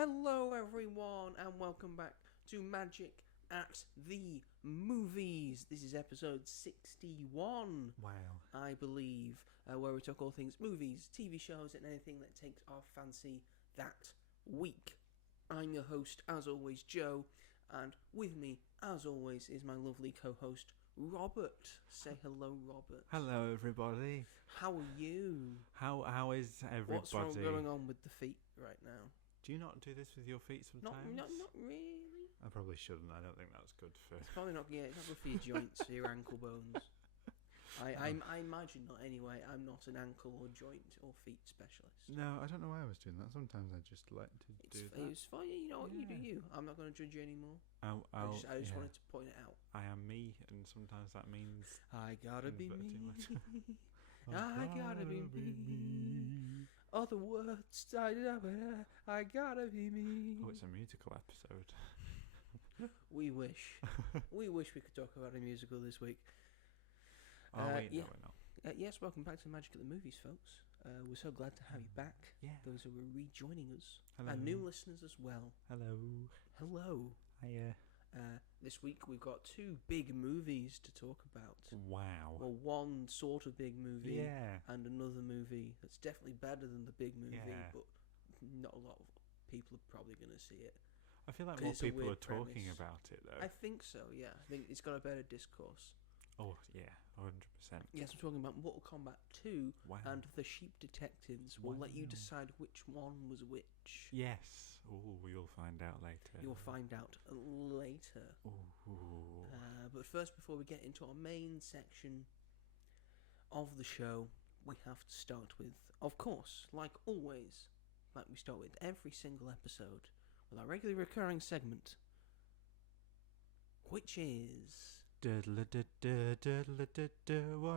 Hello everyone and welcome back to Magic at the Movies. This is episode 61. Wow. I believe, where we talk all things movies, TV shows and anything that takes our fancy that week. I'm your host, as always, Joe, and with me, as always, is my lovely co-host, Robert. Say hello, Robert. Hello, everybody. How are you? How is everybody? What's going on with the feet right now? Do you not do this with your feet sometimes? Not really. I probably shouldn't. I don't think that's good for... It's probably not. Yeah, it's not good for your joints, or your ankle bones. I imagine not. Anyway, I'm not an ankle or joint or feet specialist. No, I don't know why I was doing that. Sometimes I just like to do that. It's fine. You know what? You do you. I'm not going to judge you anymore. I just wanted to point it out. I am me, and sometimes that means... I gotta be me. I gotta be me. Other words, I gotta be me. Oh, it's a musical episode. We wish. We wish we could talk about a musical this week. Oh, wait, no, we're not. Yes, welcome back to Magic at the Movies, folks. We're so glad to have you back. Yeah. Those who are rejoining us. Hello. And new listeners as well. Hello. Hello. Hiya. This week we've got two big movies to talk about. Wow. Well, one sort of big movie, Yeah. and another movie that's definitely better than the big movie, Yeah. but not a lot of people are probably going to see it. I feel like 'Cause more it's a people are weird talking premise. about it, though. I think so, yeah. I think it's got a better discourse. Oh, yeah, 100%. Yes, I'm talking about Mortal Kombat 2 Wow. and The Sheep Detectives. We'll let you Wow. decide which one was which. Yes. Oh, you'll find out later. You'll find out later. Ooh. But first, before we get into our main section of the show, we have to start with, of course, like always, like we start with every single episode, with our regularly recurring segment, which is... What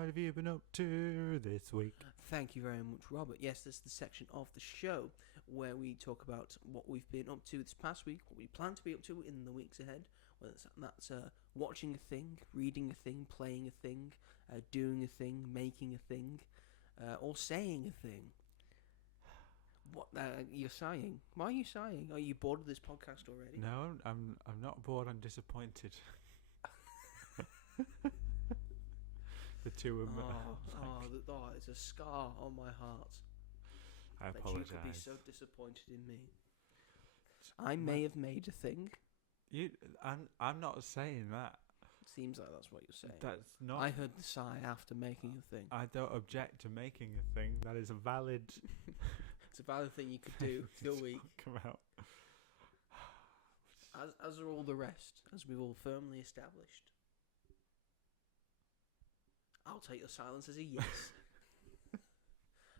have you been up to this week? Thank you very much, Robert. Yes, this is the section of the show where we talk about what we've been up to this past week, what we plan to be up to in the weeks ahead, whether that's watching a thing, reading a thing, playing a thing, doing a thing, making a thing, or saying a thing. What? You're sighing. Why are you sighing? Are you bored of this podcast already? No, I'm not bored. I'm disappointed. The two of them. It's a scar on my heart. I That you could be apologise. so disappointed in me. I may have made a thing. I'm not saying that. Seems like that's what you're saying. That's not. I heard the sigh after making a thing. I don't object to making a thing. That is a valid. It's a valid thing you could do your week, Come out. as are all the rest, as we've all firmly established. I'll take your silence as a yes.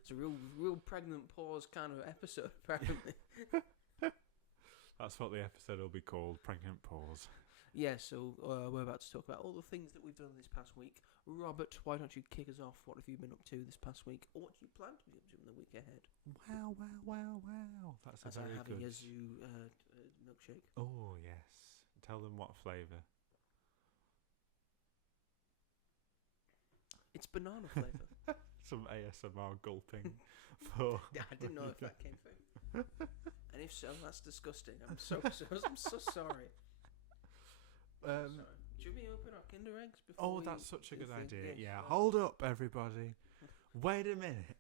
It's a real pregnant pause kind of episode, apparently. That's what the episode will be called. Pregnant pause. Yeah, so we're about to talk about all the things that we've done this past week. Robert, why don't you kick us off? What have you been up to this past week? Or what do you plan to be up to in the week ahead? Wow. That's As a I very have good. a Yazoo milkshake. Oh, yes. Tell them what flavour. It's banana flavour. Some ASMR gulping for... I didn't know if that came through. And if so, that's disgusting. I'm so sorry. Sorry. Should we open our Kinder Eggs before That's such a good idea. Yes, Yeah, well, hold up, everybody. Wait a minute.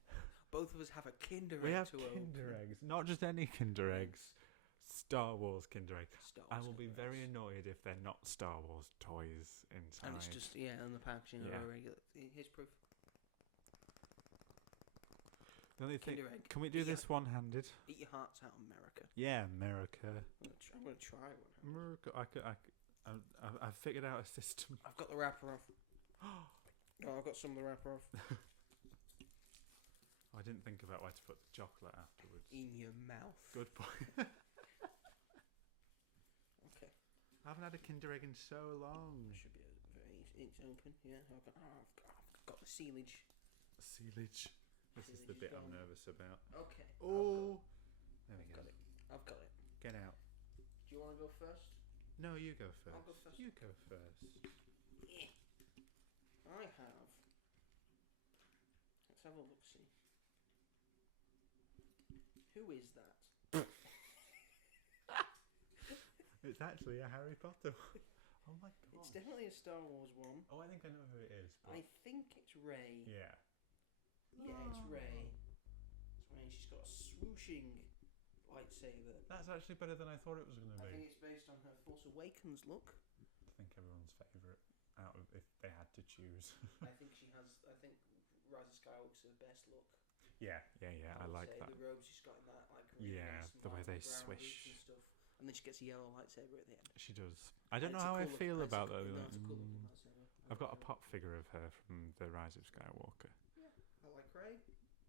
both of us have a Kinder Egg We have to Kinder open. Eggs. Not just any Kinder Eggs. Star Wars Kinder Eggs. Star I Wars will be Kinder very Eggs. annoyed if they're not Star Wars toys inside. And it's just, and the packaging Yeah. are regular. Here's proof. The only thing, Kinder Egg. can we do this one-handed? Eat your hearts out, America. Yeah, America. I'm going to try one. America. I've figured out a system. I've got the wrapper off. I've got some of the wrapper off. I didn't think about where to put the chocolate afterwards. In your mouth. Good point. Okay. I haven't had a Kinder Egg in so long. Should be it's open. Yeah. I've got the sealage. Sealage. This is the Sealage bit is I'm gone. nervous about. Okay. Oh. There we I've go. got it. I've got it. Get out. Do you want to go first? No, you go first. I'll go first. You go first. Yeah. I have. Let's have a look. See. Who is that? it's actually a Harry Potter one. Oh my god. It's definitely a Star Wars one. Oh, I think I know who it is. But I think it's Rey. yeah. Yeah, it's Rey. It's Rey. She's got a swooshing lightsaber. That's actually better than I thought it was going to I be. think it's based on her Force Awakens look. I think everyone's favourite out of if they had to choose. I think Rise of Skywalker's her best look. Yeah. I would like say. that. The robes she's got in that, like really Yeah, nice the way they brown boots swish. and stuff. And then she gets a yellow lightsaber at the end. She does. I don't And know it's a how I cool feel look- about that. it's a cool- no, it's a cool looking lightsaber. I've got a pop figure of her from the Rise of Skywalker. Yeah, I like Rey.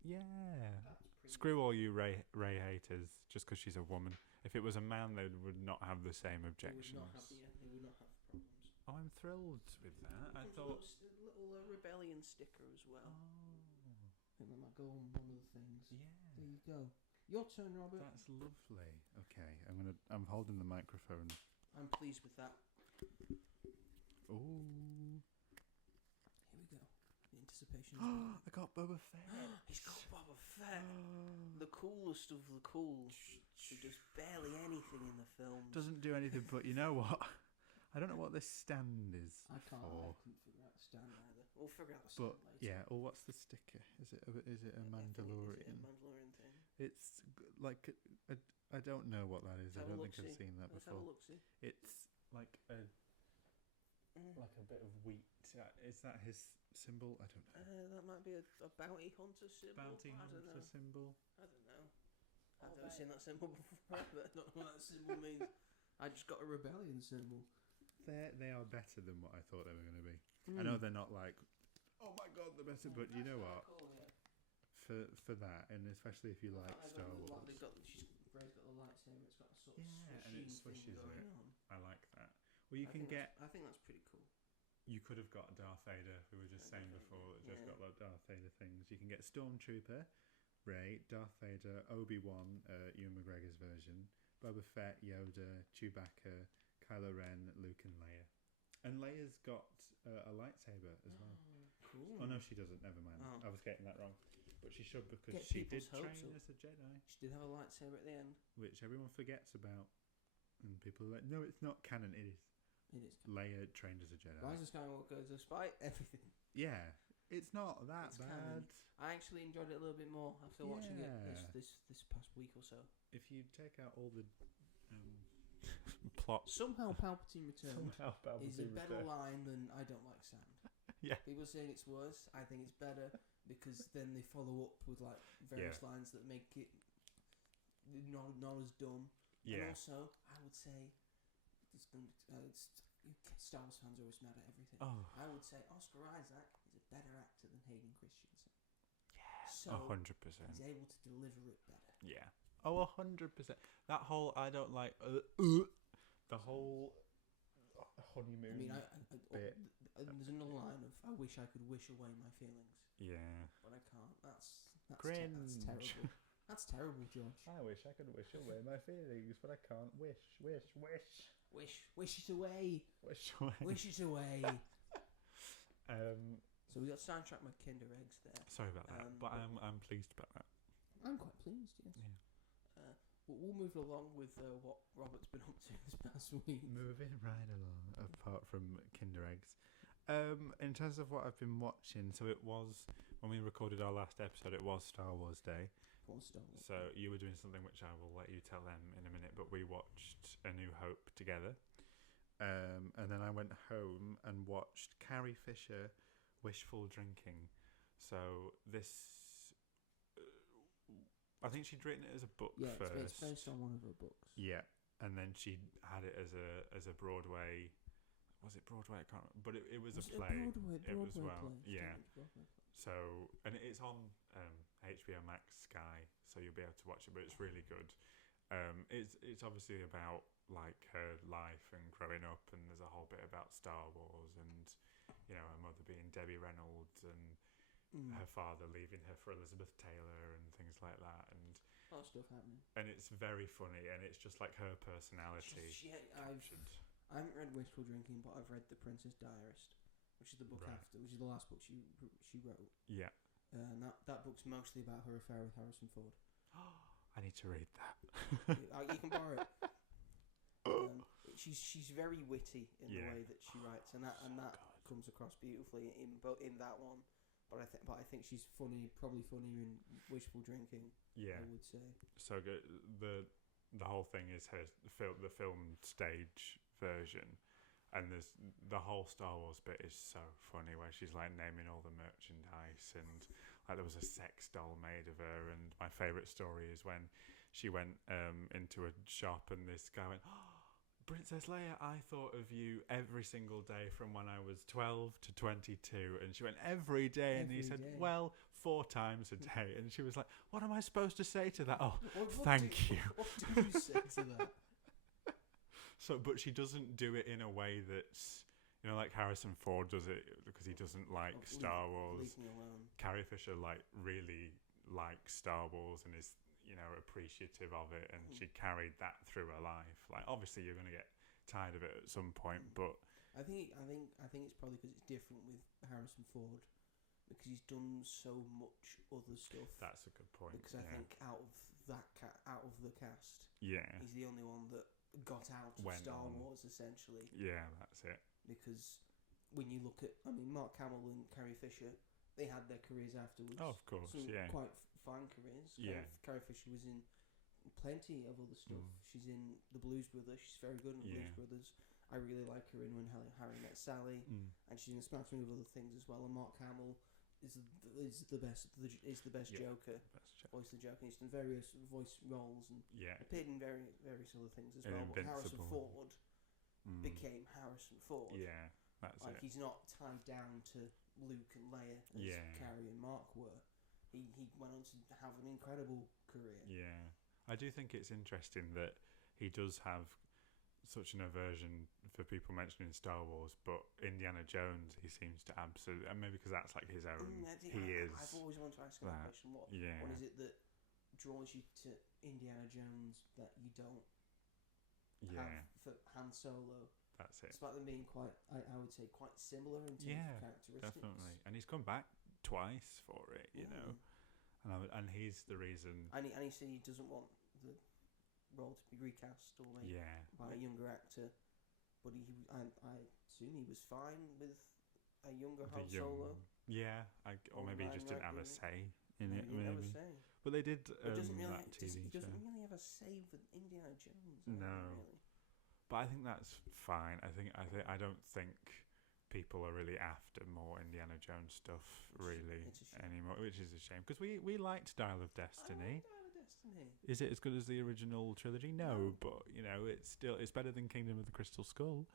Yeah. That's pretty. Screw all you Ray haters, just because she's a woman. If it was a man, they would not have the same They objections. would not have problems. Oh, I'm thrilled with that. I There's thought. a little rebellion sticker as well. Oh, I think that might go on one of the things. yeah. There you go. Your turn, Robert. That's lovely. Okay, I'm holding the microphone. I'm pleased with that. Ooh. Here we go. The anticipation. I got Boba Fett. He's got Boba Fett. The coolest of the cool. Who does barely anything in the film. Doesn't do anything, but you know what? I don't know what this stand is I can't. for. I couldn't figure out the stand either. We'll figure out the But stand later. yeah, or what's the sticker? Is it a I think Is it Mandalorian? a Mandalorian thing? It's like I don't know what that is. I Have a don't think I've look-see. seen that Let's have a before. look. See. It's like a bit of wheat. Is that his symbol? I don't know. That might be a bounty hunter symbol. Bounty I don't hunter know. symbol. I don't know. I've never seen that symbol before. I don't know what that symbol means. I just got a rebellion symbol. They are better than what I thought they were going to be. I know they're not like, oh my god, they're better. But you know what? Cool, yeah. For that, and especially if you like Star Wars, Rey's got the lightsaber. It's got a sort of and it swishing swishes thing it. going on. I like that. Well, you can get. I think that's pretty cool. You could have got Darth Vader, who we were just saying before, that just got like Darth Vader things. You can get Stormtrooper, Rey, Darth Vader, Obi-Wan, Ewan McGregor's version, Boba Fett, Yoda, Chewbacca, Kylo Ren, Luke, and Leia. And Leia's got a lightsaber as well. Cool. Oh no, she doesn't. Never mind. Oh. I was getting that wrong. But she should, because Get she did people's train hopes up. as a Jedi, She did have a lightsaber at the end. which everyone forgets about. And people are like, no, it's not canon. It is. It is. Leia trained as a Jedi. Rise of Skywalker, despite everything, Yeah, it's not that It's bad. canon. I actually enjoyed it a little bit more after watching it Yeah. this past week or so. If you take out all the plot, Somehow Palpatine Returns somehow is a Palpatine better returns. line than I Don't Like Sand. Yeah. People saying it's worse. I think it's better because then they follow up with like various lines that make it not as dumb. Yeah. And also, I would say, Star Wars fans are always mad at everything. Oh, I would say Oscar Isaac is a better actor than Hayden Christensen. yeah. So 100%. he's able to deliver it better. Yeah. Oh, 100%. That whole I don't like the whole honeymoon. I mean, bit. there's another line of I wish I could wish away my feelings, Yeah. but I can't. That's Cringe. that's terrible. That's terrible, George. I wish I could wish away my feelings, but I can't. Wish Wish it away. away. Wish it away. Um. So we got sidetracked by Kinder Eggs there. Sorry about that, but I'm pleased about that. I'm quite pleased. Yes. Yeah. But we'll move along with what Robert's been up to this past week. Moving right along, apart from Kinder Eggs. In terms of what I've been watching, so it was, when we recorded our last episode, it was Star Wars Day. So you were doing something which I will let you tell them in a minute, but we watched A New Hope together. And then I went home and watched Carrie Fisher, Wishful Drinking. So this... I think she'd written it as a book first. It's based on one of her books. Yeah, and then she had it as a Broadway. Was it Broadway? I can't remember. But it was a play. Broadway as well. play. Yeah. So, and it's on HBO Max Sky, so you'll be able to watch it. But it's really good. It's obviously about like her life and growing up, and there's a whole bit about Star Wars and her mother being Debbie Reynolds and her father leaving her for Elizabeth Taylor and things like that, and a lot of stuff happening. And it's very funny, and it's just like her personality. I haven't read Wishful Drinking, but I've read The Princess Diarist, which is the book after, which is the last book she wrote. Yeah. And that book's mostly about her affair with Harrison Ford. I need to read that. You can borrow it. she's very witty in the way that she writes, and that comes across beautifully in that one. But I think she's funny, probably funnier in Wishful Drinking. Yeah, I would say. So good. The whole thing is the film stage version, and there's the whole Star Wars bit is so funny where she's like naming all the merchandise, and like there was a sex doll made of her. And my favourite story is when she went into a shop and this guy went, "Oh, Princess Leia, I thought of you every single day from when I was 12 to 22. And she went, every day? And he said, well, 4 times a day. And she was like, what am I supposed to say to that? Oh, thank you. What do you say to that? But she doesn't do it in a way that's, like Harrison Ford does it because he doesn't like Star Wars. Leave me alone. Carrie Fisher, really likes Star Wars and is appreciative of it, and she carried that through her life. Like, obviously you're going to get tired of it at some point, but I think it's probably because it's different with Harrison Ford, because he's done so much other stuff. That's a good point. Because I think out of the cast, he's the only one that got out of Star Wars essentially. Yeah, that's it. Because when you look at, Mark Hamill and Carrie Fisher, they had their careers afterwards. Oh, of course, quite fine careers. Carrie Fisher was in plenty of other stuff. She's in The Blues Brothers. She's very good in The Blues Brothers. I really like her in When Harry Met Sally, and she's in a smattering of other things as well. And Mark Hamill is the best Joker. Voice the Joker. He's done various voice roles and appeared in various other things as well. But Harrison Ford became Harrison Ford. Yeah, that's it. He's not tied down to Luke and Leia as Carrie and Mark were. He went on to have an incredible career. Yeah. I do think it's interesting that he does have such an aversion for people mentioning Star Wars, but Indiana Jones, he seems to absolutely, and maybe because that's like his own. I've always wanted to ask that question. What is it that draws you to Indiana Jones that you don't have for Han Solo? That's it. Despite them being quite, I would say, quite similar in terms of characteristics. Definitely. And he's come back twice for it, you know. And he's the reason. And he said he doesn't want the role to be recast or made by a younger actor. But I assume he was fine with a younger Han Solo. Yeah, or maybe he just didn't have a say in it. Maybe. But they did that TV show. He doesn't really have a say with Indiana Jones. No. Really. But I think that's fine. I don't think people are really after more Indiana Jones stuff anymore, which is a shame because we liked Dial of Destiny. Dial of Destiny. Is it as good as the original trilogy? No, but it's better than Kingdom of the Crystal Skull,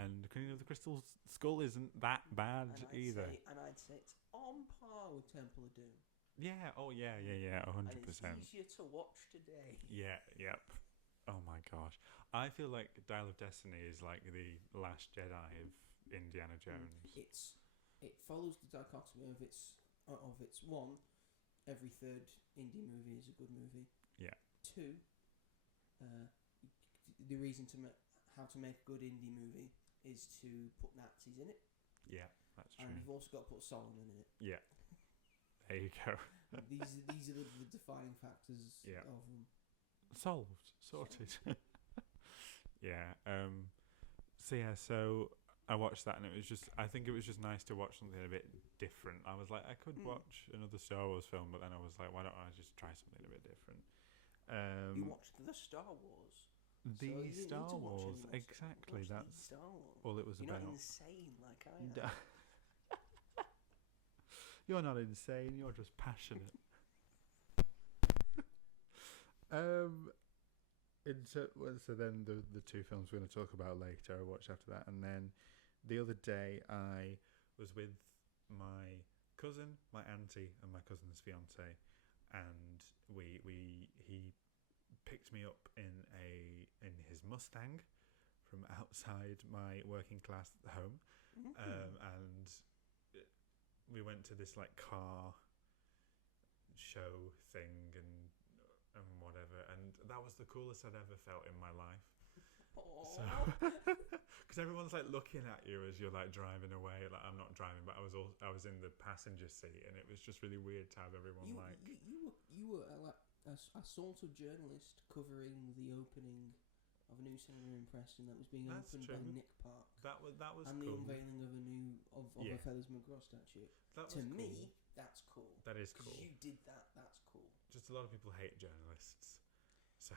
and Kingdom of the Crystal Skull isn't that bad either. I'd say it's on par with Temple of Doom. Yeah. Oh yeah. 100%. And it's easier to watch today. Yeah. Yep. Oh my gosh, I feel like Dial of Destiny is like the Last Jedi of Indiana Jones. It follows the dichotomy of its one, every third indie movie is a good movie. Yeah. 2, the reason how to make a good indie movie is to put Nazis in it. Yeah, that's true. And you've also got to put Solomon in it. Yeah. There you go. these are the defining factors of them. Sorted. Yeah. So I watched that, and I think it was just nice to watch something a bit different. I was like, I could watch another Star Wars film, but then I was like, why don't I just try something a bit different? You watched the Star Wars. Star Wars, exactly. That's Star Wars. All it was You're about. You're not insane like I am. You're not insane. You're just passionate. So then the 2 films we're going to talk about later, I watched after that, and then the other day I was with my cousin, my auntie, and my cousin's fiance, and he picked me up in his Mustang from outside my working class home, and we went to this like car show thing and whatever, and that was the coolest I'd ever felt in my life. So, because everyone's like looking at you as you're like driving away. Like, I'm not driving, but I was in the passenger seat, and it was just really weird to have everyone you were a sort of journalist covering the opening of a new cinema in Preston that was being That's opened true. by Nick Park. That was and cool. the unveiling of a Feathers McGraw statue. That was to cool. me, that's cool. That is cool. You did that. That's cool. Just a lot of people hate journalists, so.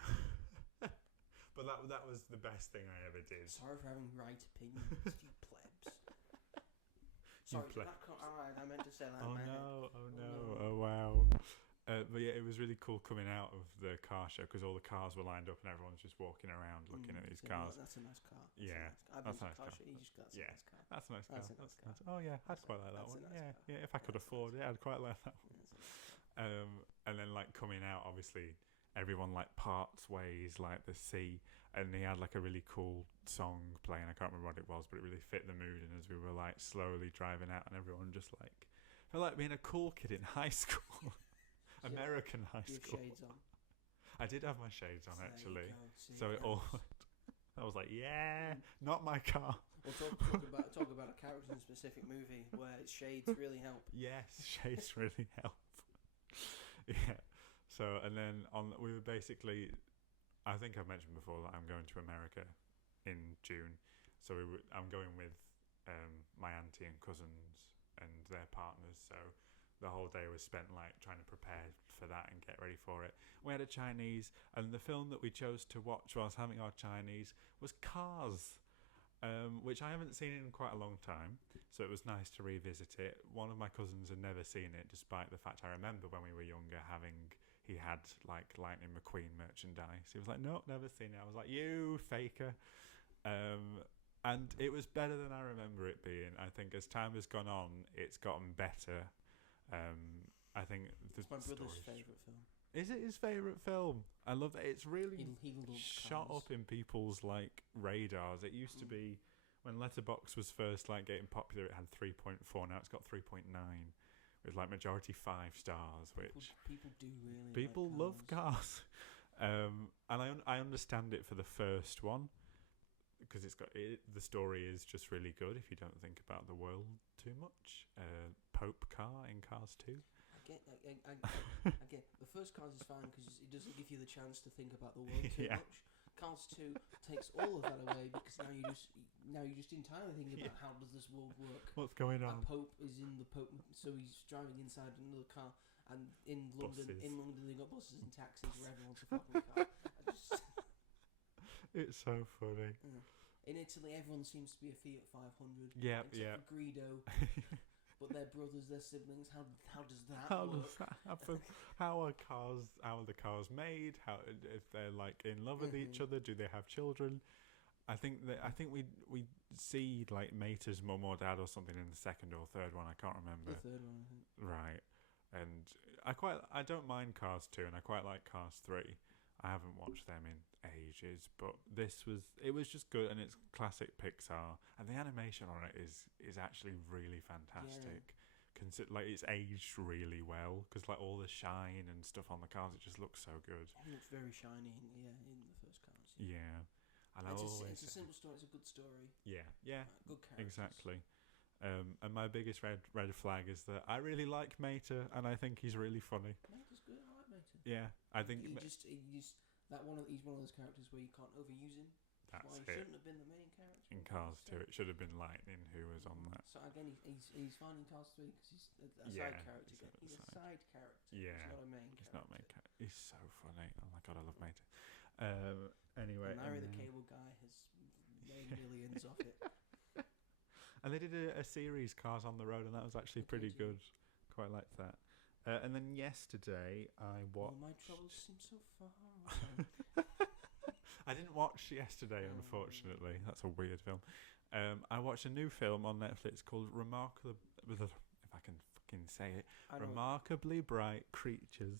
But that was the best thing I ever did. Sorry for having right opinions, you plebs. Sorry, I meant to say that. Oh no! Oh wow! But yeah, it was really cool coming out of the car show because all the cars were lined up and everyone's just walking around looking at these cars. That's a nice car. That's a nice car. You just got a nice car. That's a nice car. That's a nice car. Oh yeah, I'd quite like that one. Yeah. If I could afford it, I'd quite like that one. And then like coming out, obviously, everyone like parts ways like the sea, and he had like a really cool song playing. I can't remember what it was, but it really fit the mood. And as we were like slowly driving out, and everyone just like felt like being a cool kid in high school. American high school. Shades on. I did have my shades on actually, so it all. I was like, yeah, not my car. We'll talk about a character in a specific movie where shades really help. Yes, shades really help. Yeah. So and then we were basically, I think I've mentioned before that I'm going to America in June. So I'm going with my auntie and cousins and their partners. So the whole day was spent like trying to prepare for that and get ready for it. We had a Chinese, and the film that we chose to watch whilst having our Chinese was Cars, which I haven't seen in quite a long time, so it was nice to revisit it. One of my cousins had never seen it, despite the fact I remember when we were younger he had like Lightning McQueen merchandise. He was like, no, never seen it. I was like, you faker. And it was better than I remember it being. I think as time has gone on, it's gotten better. I think it's my brother's favourite film. Is it his favourite film? I love that. It's really he shot up in people's like radars. It used to be when Letterboxd was first like getting popular. It had 3.4. Now it's got 3.9, with like majority 5 stars. Which people do really. People like love cars, and I understand it for the first one because the story is just really good if you don't think about the world too much. Pope car in Cars 2. I get the first Cars is fine because it doesn't give you the chance to think about the world too much. Cars 2 takes all of that away because now you're just entirely thinking about how does this world work? What's going on? A Pope is in the Pope, so he's driving inside another car, and in London they got buses and taxis where everyone's a fucking car. It's so funny. In Italy, everyone seems to be a Fiat 500. Yeah. For Greedo. But they're brothers, they're siblings. How does that work? Does that happen? How are the cars made? How if they're like in love with each other? Do they have children? I think we see like Mater's mum or dad or something in the second or third one. I can't remember. The third one, I think. Right, and I don't mind Cars 2, and I quite like Cars 3. I haven't watched them in ages, but it was just good, and it's classic Pixar, and the animation on it is actually really fantastic. Like it's aged really well because like all the shine and stuff on the cars, it just looks so good. It looks very shiny in the first Cars. Yeah. And it's a simple story. It's a good story. Yeah. Good characters. Exactly. And my biggest red flag is that I really like Mater, and I think he's really funny. Mater's good. I like Mater. Yeah, I think he's one of those characters where you can't overuse him. That's why he shouldn't have been the main character in Cars 2. It should have been Lightning who was on that. So again, he's fine in Cars 3 because he's a side character. He's a side character. Yeah, he's not a main character. He's not main character. He's so funny. Oh my god, I love Mater. Anyway, Larry the Cable Guy has made millions off it. And they did a series, Cars on the Road, and that was actually pretty good. Quite liked that. And then yesterday I watched... All my troubles seem so far. I didn't watch yesterday, unfortunately. That's a weird film. I watched a new film on Netflix called Remarkably... If I can fucking say it. Remarkably Bright Creatures,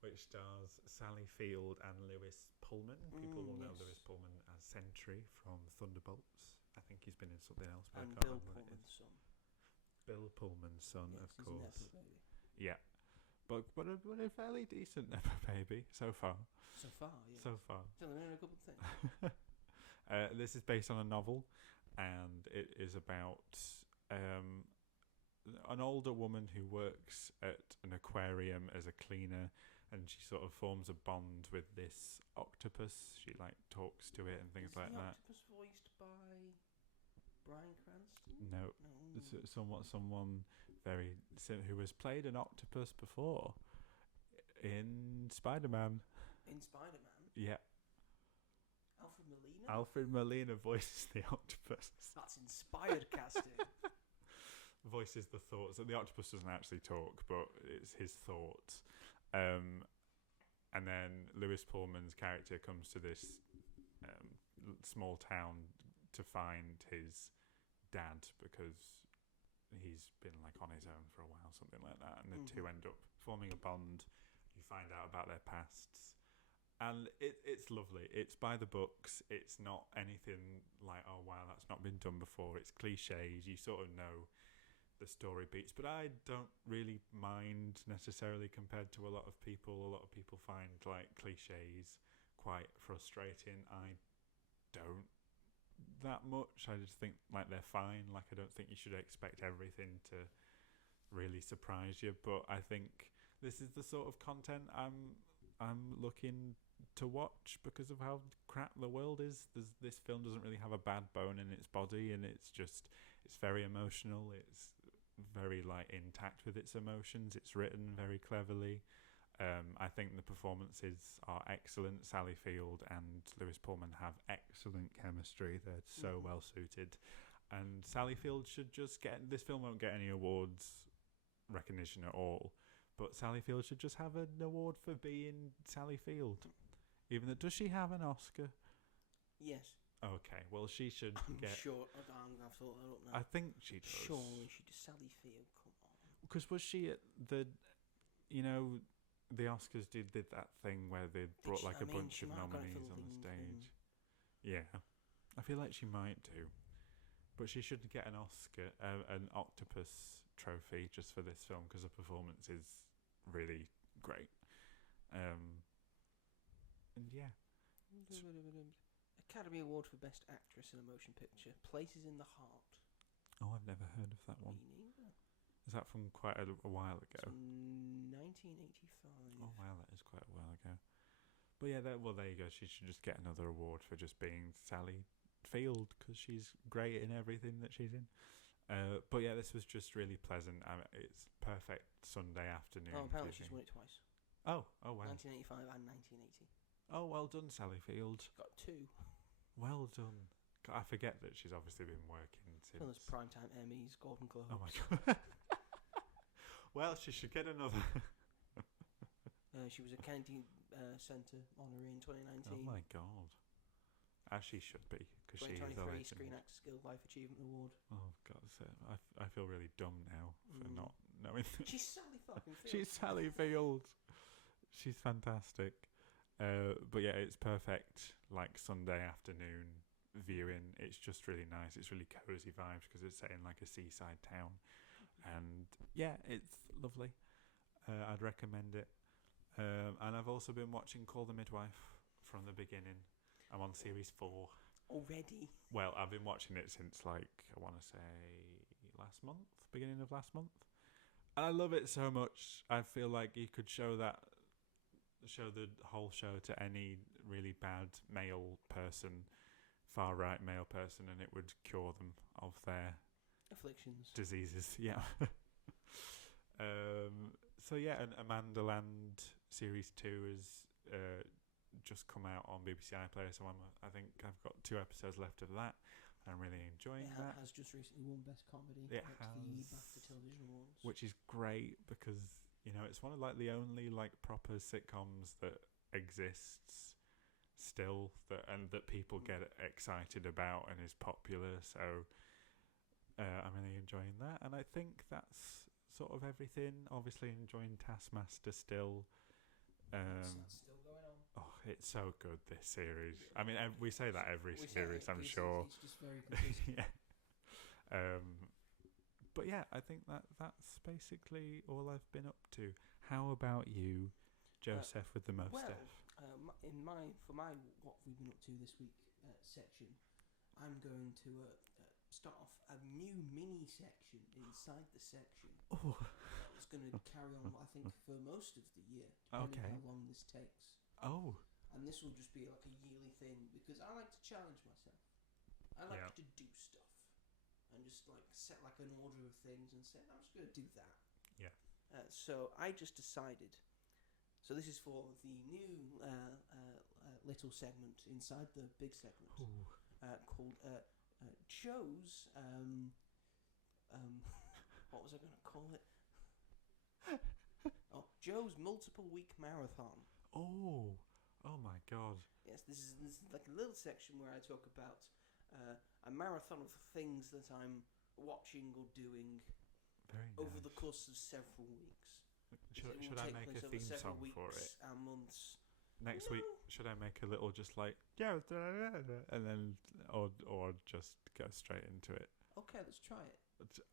which stars Sally Field and Lewis Pullman. People will know Lewis Pullman as Sentry from Thunderbolts. I think he's been in something else, but and I can't Bill remember Pullman's son. Bill Pullman's son, yes, of course. Nepo baby. Yeah, but a fairly decent Nepo baby so far. So far, yeah. So far. Still learning a couple of things. This is based on a novel, and it is about an older woman who works at an aquarium as a cleaner, and she sort of forms a bond with this octopus. She like talks to it and things like that. Is the octopus voiced by Bryan Cranston? No, someone very who has played an octopus before in Spider-Man. In Spider-Man? Yeah. Alfred Molina? Alfred Molina voices the octopus. That's inspired casting. Voices the thoughts. The octopus doesn't actually talk, but it's his thoughts. And then Lewis Pullman's character comes to this small town to find his dad because he's been like on his own for a while, something like that. And the two end up forming a bond. You find out about their pasts. And it's lovely. It's by the books. It's not anything like, oh, wow, that's not been done before. It's cliches. You sort of know the story beats. But I don't really mind necessarily compared to a lot of people. A lot of people find like cliches quite frustrating. I don't that much. I just think like they're fine. Like I don't think you should expect everything to really surprise you. But I think this is the sort of content I'm looking to watch because of how crap the world is. This film doesn't really have a bad bone in its body, and it's very emotional. It's very like intact with its emotions. It's written very cleverly. I think the performances are excellent. Sally Field and Lewis Pullman have excellent chemistry. They're so well suited, and Sally Field should just get. This film won't get any awards recognition at all. But Sally Field should just have an award for being Sally Field. Even though, does she have an Oscar? Yes. Okay, well she should get... Sure, I've thought that up now. I think she does. Surely she does. Sally Field, come on. Because was she at the... You know, the Oscars did that thing where they brought like a bunch of nominees on the stage. Yeah. I feel like she might do. But she should get an Oscar, an octopus trophy just for this film because the performance is really great. And yeah. Academy Award for Best Actress in a Motion Picture. Places in the Heart. Oh, I've never heard of that one. Me neither. Is that from quite a while ago? It's 1985. Oh wow, that is quite a while ago. But yeah, there you go. She should just get another award for just being Sally Field because she's great in everything that she's in. But yeah, this was just really pleasant. It's perfect Sunday afternoon. Oh, apparently she's won it twice. Oh wow. 1985 and 1980. Oh, well done, Sally Field. She's got two. Well done. I forget that she's obviously been working since... Well, there's Primetime Emmys, Golden Globes. Oh my god. Well, she should get another. She was a Kennedy Center honoree in 2019. Oh my god. As she should be, because she is a 2023 legend. Screen Actors Guild Life Achievement Award. Oh god, I feel really dumb now for not knowing that. She's Sally fucking Field. She's Sally Field. She's fantastic. But yeah, it's perfect like Sunday afternoon viewing. It's just really nice. It's really cozy vibes because it's set in like a seaside town, and yeah, it's lovely. I'd recommend it. And I've also been watching Call the Midwife from the beginning. I'm on series 4 already. Well, I've been watching it since like I want to say beginning of last month, and I love it so much. I feel like you could show the whole show to any really bad far right male person, and it would cure them of their afflictions, diseases. Yeah. So yeah, and Amanda Land series 2 has just come out on BBC iPlayer, so I think I've got 2 episodes left of that. I'm really enjoying that. It has just recently won Best Comedy at the BAFTA Television Awards, which is great because it's one of like the only like proper sitcoms that exists still that people get excited about and is popular. So I'm really enjoying that, and I think that's sort of everything. Obviously enjoying Taskmaster still. That's still going on. Oh, it's so good, this series. I mean, we say that every series, I'm sure. It's just very consistent. Yeah. But yeah, I think that's basically all I've been up to. How about you, Joseph, with the most stuff? For my what we've been up to this week section, I'm going to start off a new mini section inside the section. Oh. That was going to carry on, I think, for most of the year, depending Okay. how long this takes. Oh. And this will just be like a yearly thing because I like to challenge myself. I like to do stuff and just like set like an order of things and say I'm just going to do that. Yeah. So I just decided. So this is for the new little segment inside the big segment called Joe's. What was I going to call it? Oh, Joe's multiple week marathon. Oh. Oh my God. Yes, this is like a little section where I talk about a marathon of things that I'm watching or doing over the course of several weeks. Should I make a theme song for it? And months. Next week, should I make a little just like and then or just go straight into it? Okay, let's try it.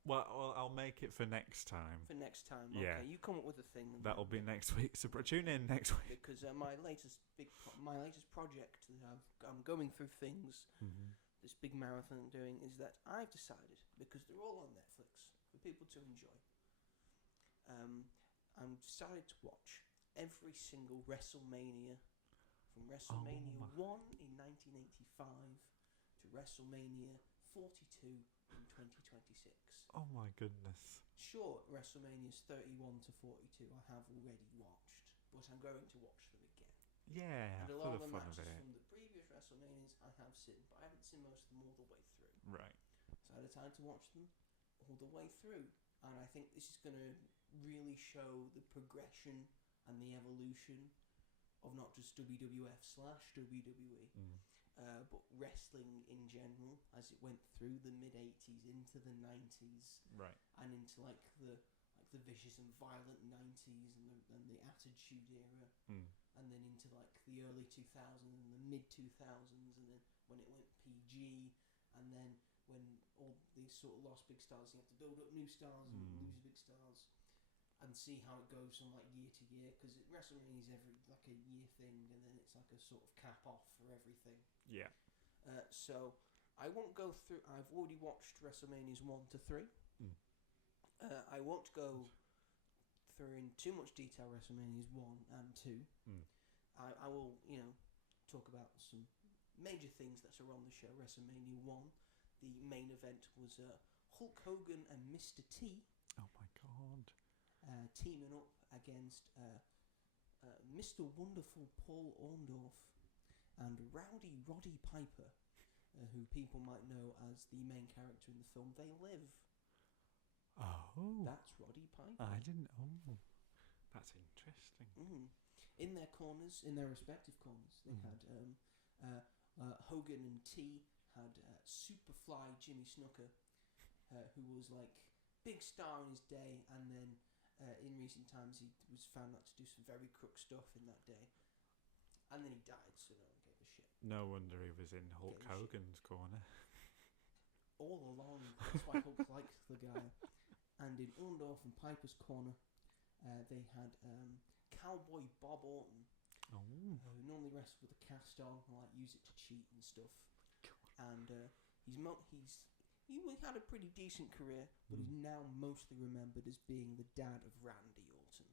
Well, I'll make it for next time. For next time, Yeah. okay. You come up with a thing. That'll be next week. So tune in next week. Because my latest project that I'm going through things. Mm-hmm. This big marathon I'm doing is that I've decided, because they're all on Netflix for people to enjoy. I'm decided to watch every single WrestleMania from WrestleMania 1 in 1985 to WrestleMania 42 in 2026. Oh my goodness. Sure, WrestleManias 31 to 42 I have already watched, but I'm going to watch them again. Yeah, And a for lot the of the fun of matches it. from the previous WrestleManias I have seen, but I haven't seen most of them all the way through. Right. So I decided to watch them all the way through. And I think this is going to really show the progression and the evolution of not just WWF/WWE, but wrestling in general as it went through the mid-80s into the 90s, Right. and into like the vicious and violent 90s and the Attitude Era, and then into like the early 2000s and the mid 2000s, and then when it went PG, and then when all these sort of lost big stars, you have to build up new stars and lose big stars, and see how it goes from like year to year, because WrestleMania is every like a year thing, and then it's like a sort of cap off for everything. Yeah. So I won't go through. I've already watched WrestleManias 1 to 3. I won't go through in too much detail WrestleManias 1 and 2. I will, talk about some major things that are on the show. WrestleMania 1, the main event was Hulk Hogan and Mr. T. Oh my God. Teaming up against Mr. Wonderful Paul Orndorff and Rowdy Roddy Piper, who people might know as the main character in the film They Live. Oh. That's Roddy Piper. I didn't. Oh. That's interesting. In their corners, in their respective corners, they had Hogan and T had Superfly Jimmy Snuka, who was like big star in his day, and then in recent times he was found out to do some very crook stuff in that day, and then he died, so no one gave a shit. No wonder he was in Hulk Hogan's corner. All along, that's why Hulk liked the guy. And in Orndorff and Piper's corner, they had Cowboy Bob Orton, who normally wrestled with a cast on and like use it to cheat and stuff. And he had a pretty decent career, but he's now mostly remembered as being the dad of Randy Orton.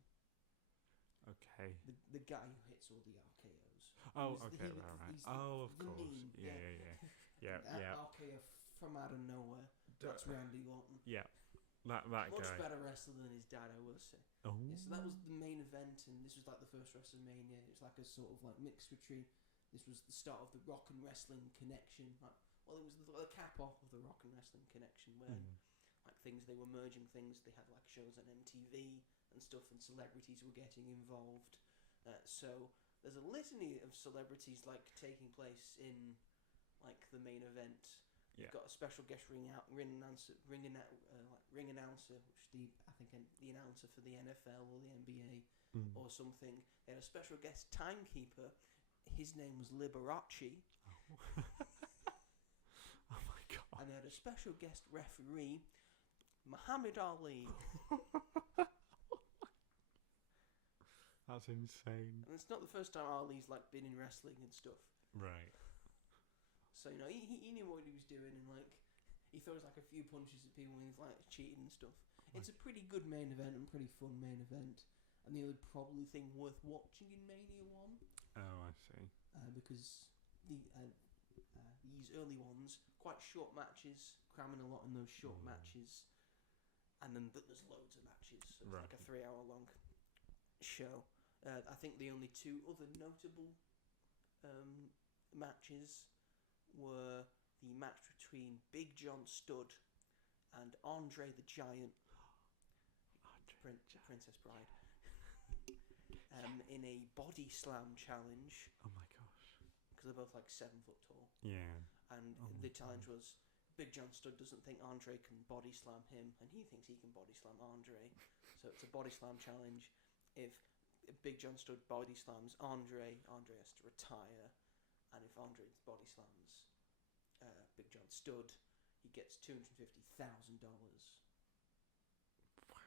Okay. The guy who hits all the RKOs. Oh, okay, right. Of course. Yeah. RKO from out of nowhere. That's Randy Orton. Yeah. That Much guy. better wrestler than his dad, I will say. Oh. Yeah, so that was the main event, and this was like the first WrestleMania. It was like a sort of like mix between. This was the start of the rock and wrestling connection. It was the cap off of the rock and wrestling connection, where like they were merging things. They had like shows on MTV and stuff, and celebrities were getting involved. So there's a litany of celebrities like taking place in like the main event. You've got a special guest ring announcer, which I think the announcer for the NFL or the NBA or something. They had a special guest timekeeper. His name was Liberace. Oh. Oh my God. And they had a special guest referee, Muhammad Ali. That's insane. And it's not the first time Ali's like been in wrestling and stuff. Right. So he knew what he was doing, and like He throws like a few punches at people and he's like cheating and stuff. It's a pretty good main event and pretty fun main event. And the only probably thing worth watching in Mania 1. Oh, I see. Because these early ones, quite short matches, cramming a lot in those short matches. And then there's loads of matches. So it's like a 3-hour long show. I think the only two other notable matches were the match between Big John Studd and Andre the Giant, Princess Bride, in a body slam challenge. Oh my gosh! Because they're both like 7 foot tall. Yeah. And the challenge was Big John Studd doesn't think Andre can body slam him, and he thinks he can body slam Andre. So it's a body slam challenge. If Big John Studd body slams Andre has to retire, and if Andre body slams Big John Studd, he gets $250,000. Wow.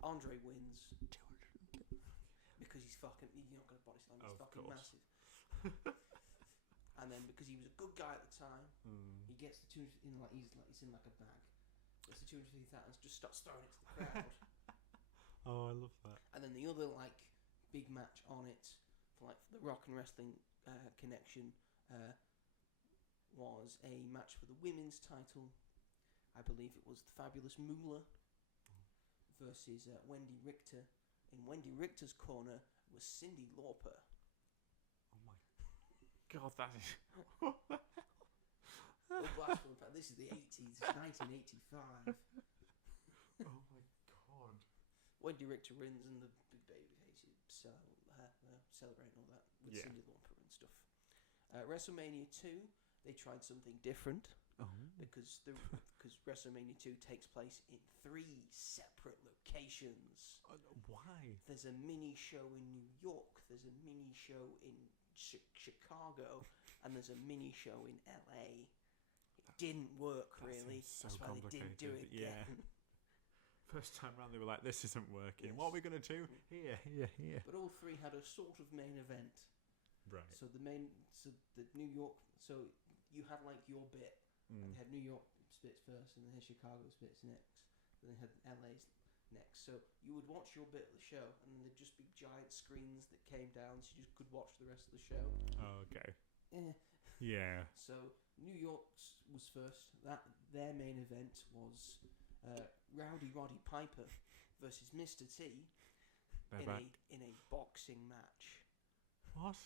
Andre wins because he's not going to body slam. He's fucking massive. And then because he was a good guy at the time, he gets the he's in like a bag. Gets the $250,000, just starts throwing it to the crowd. Oh, I love that. And then the other like big match on it for the rock and wrestling connection was a match for the women's title. I believe it was the Fabulous Moolah versus Wendy Richter. In Wendy Richter's corner was Cyndi Lauper. Oh my God, that is. This is the 80s, 1985. Oh my God. Wendy Richter wins and the big baby faces celebrating all that with Cyndi Lauper and stuff. WrestleMania 2, they tried something different because WrestleMania 2 takes place in 3 separate locations. Why? There's a mini show in New York, there's a mini show in Chicago, and there's a mini show in LA. It didn't work really. So That's why they didn't do it again. First time round, they were like, "This isn't working. Yes. What are we going to do? Here." But all 3 had a sort of main event. Right. So the New York. So you had like your bit. They had New York bits first, and then had Chicago bits next. And then they had LA's next. So you would watch your bit of the show, and then there'd just be giant screens that came down, so you just could watch the rest of the show. Oh, okay. Yeah. So New York's was first. Their main event was Rowdy Roddy Piper versus Mr. T in a boxing match. What?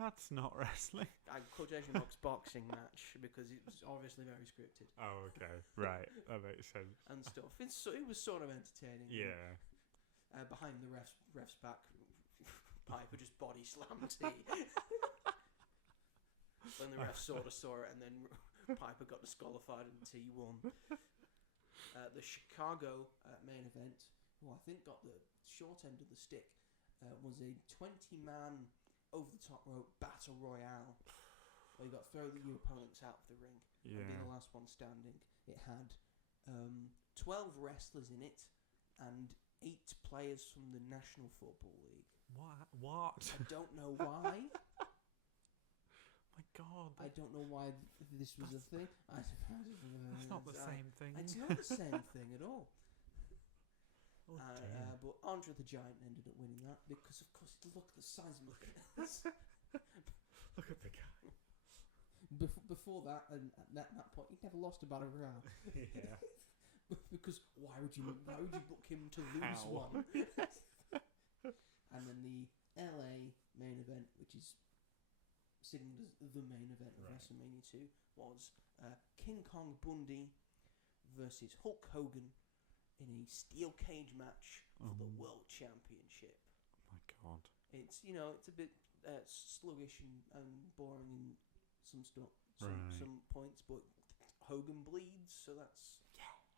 That's not wrestling. I quotation marks boxing match because it was obviously very scripted. Oh, okay. Right. That makes sense. And stuff. It was sort of entertaining. Yeah. Behind the ref's back, Piper just body slammed T. When the ref sort of saw it, and then Piper got disqualified and T won. The Chicago main event, who I think got the short end of the stick, was a 20-man over-the-top rope battle royale where you got to throw your opponents out of the ring and be the last one standing. It had 12 wrestlers in it and 8 players from the National Football League. What? I don't know why. My God. I don't know why this was a thing. That's not the same thing. It's not the same thing at all. But Andre the Giant ended up winning that because, of course, look at the size of him. Look at the guy. Before that, and at that point, he never lost a battle royale. Yeah. Because why would you book him to lose one? And then the LA main event, which is signalled as the main event of WrestleMania 2, was King Kong Bundy versus Hulk Hogan in a steel cage match for the World Championship. Oh my God. It's a bit sluggish and boring in some some points, but Hogan bleeds, so that's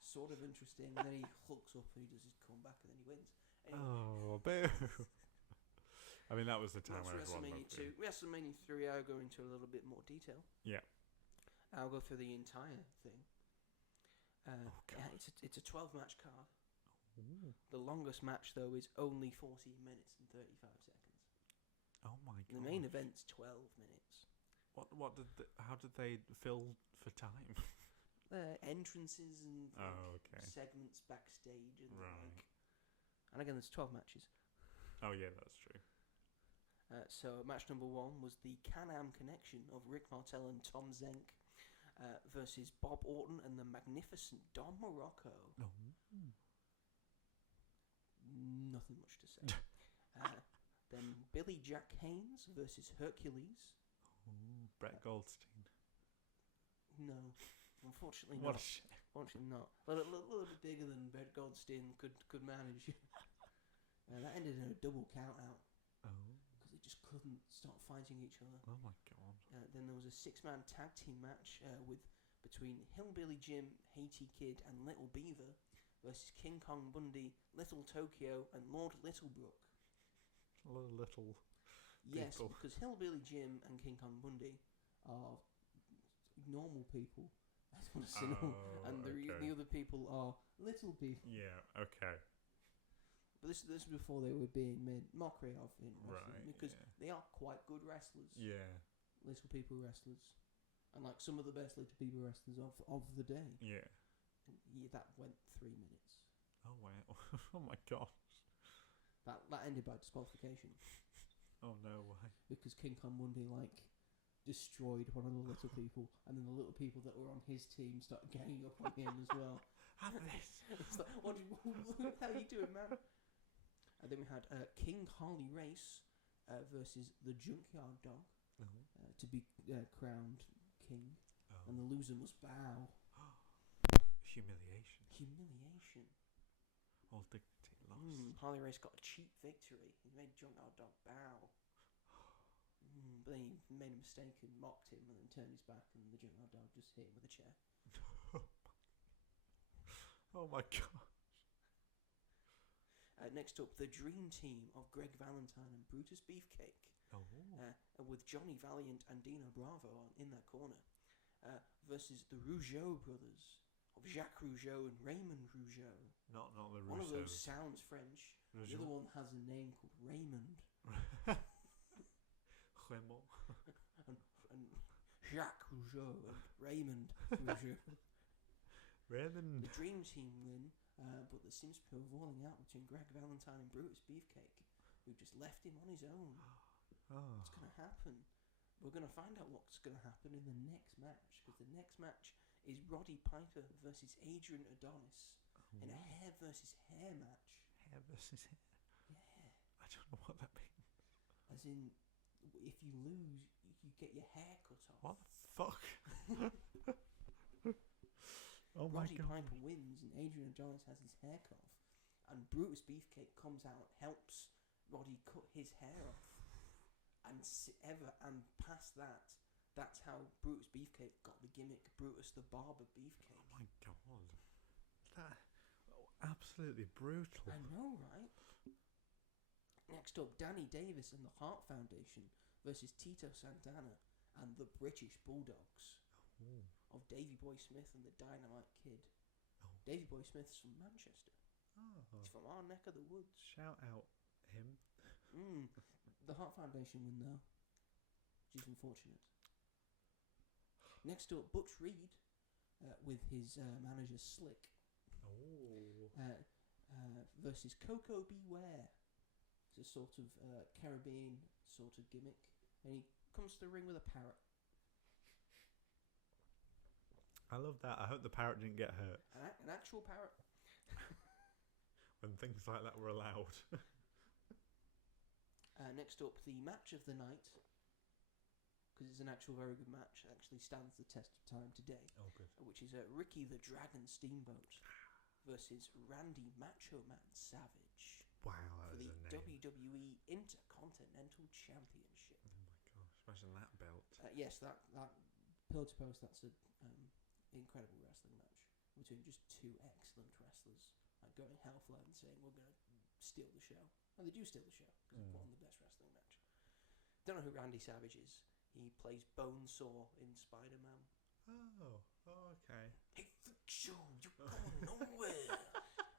sort of interesting. And then he hulks up and he does his comeback and then he wins. Anyway. Oh, boo. I mean, that was the time where everyone WrestleMania 2. WrestleMania 3, I'll go into a little bit more detail. Yeah. I'll go through the entire thing. It's a 12-match card. Ooh. The longest match, though, is only 14 minutes and 35 seconds. Oh, my God. The main event's 12 minutes. How did they fill for time? Entrances and segments backstage and the like. And again, there's 12 matches. Oh yeah, that's true. So match number 1 was the Can-Am connection of Rick Martel and Tom Zenk versus Bob Orton and the magnificent Don Morocco. Nothing much to say. Then Billy Jack Haynes versus Hercules. Brett Goldstein. No, unfortunately What not. a shame. Unfortunately not. A little bit bigger than Brett Goldstein could manage. That ended in a double count out. Because they just couldn't stop fighting each other. Oh my god. Then there was a 6-man tag team match between Hillbilly Jim, Haiti Kid, and Little Beaver versus King Kong Bundy, Little Tokyo, and Lord Littlebrook. A lot of little. Yes, people. because Hillbilly Jim and King Kong Bundy are normal people. And the other people are little people. Yeah. Okay. But this is before they were being made mockery of in wrestling, Right, because they are quite good wrestlers. Yeah. Little people wrestlers, and like some of the best little people wrestlers of the day. Yeah. Yeah, that went 3 minutes. Oh wow. Oh my gosh. That ended by disqualification. Oh no way. Because King Kong Bundy destroyed one of the little people, and then the little people that were on his team started ganging up on him as well. Have this. It's like, what the hell are you doing, man? And then we had King Harley Race versus the Junkyard Dog to be crowned king, and the loser must bow. Humiliation. All dignity lost. Harley Race got a cheap victory. He made Junkyard Dog bow. But then he made a mistake and mocked him, and then turned his back, and the Junkyard Dog just hit him with a chair. Oh my god. Next up, the Dream Team of Greg Valentine and Brutus Beefcake, with Johnny Valiant and Dino Bravo in their corner, versus the Rougeau brothers of Jacques Rougeau and Raymond Rougeau. Not the Rousseaus. One of those sounds French. The other one has a name called Raymond. Raymond. and Jacques Rougeau and Raymond Rougeau. Raymond. The Dream Team win. But there seems to be a falling out between Greg Valentine and Brutus Beefcake, who just left him on his own. What's going to happen? We're going to find out what's going to happen in the next match, because the next match is Roddy Piper versus Adrian Adonis in a hair versus hair match. Hair versus hair? Yeah. I don't know what that means. As in, if you lose, you get your hair cut off. What the fuck? Oh my Roddy god. Piper wins and Adrian Adonis has his hair cut off, and Brutus Beefcake comes out, helps Roddy cut his hair off, and past that, that's how Brutus Beefcake got the gimmick Brutus the Barber Beefcake. Oh my god. That absolutely brutal. I know, right? Next up, Danny Davis and the Hart Foundation versus Tito Santana and the British Bulldogs. Of Davey Boy Smith and the Dynamite Kid. Davey Boy Smith's from Manchester. He's from our neck of the woods. Shout out him. The Hart Foundation win though, which is unfortunate. Next up, Butch Reed with his manager Slick. Versus Coco Beware. It's a sort of Caribbean sort of gimmick, and he comes to the ring with a parrot. I love that. I hope the parrot didn't get hurt. An actual parrot. When things like that were allowed. Next up, the match of the night, because it's an actual very good match, actually stands the test of time today. Oh, good. Which is Ricky the Dragon Steamboat versus Randy Macho Man Savage. Wow, that for was the a name. WWE Intercontinental Championship. Oh my gosh, imagine that belt. Yes, that pillar to post, that's an incredible wrestling match between just two excellent wrestlers, like going hell for and saying we're going to steal the show. And they do steal the show because they put on the best wrestling match. Don't know who Randy Savage is. He plays Bonesaw in Spider-Man. Oh, okay. Hey, freak show, you going nowhere.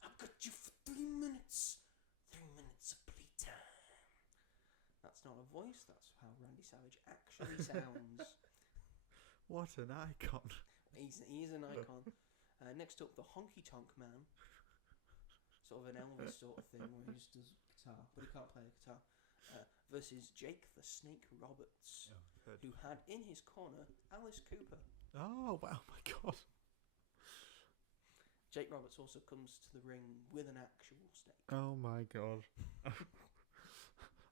I got you for 3 minutes. 3 minutes of playtime. That's not a voice. That's how Randy Savage actually sounds. What an icon. He is an icon. Next up, the Honky Tonk Man. Sort of an Elvis sort of thing where he just does guitar, but he can't play the guitar. Versus Jake the Snake Roberts, who had in his corner Alice Cooper. Oh, wow, my God. Jake Roberts also comes to the ring with an actual snake. Oh, my God.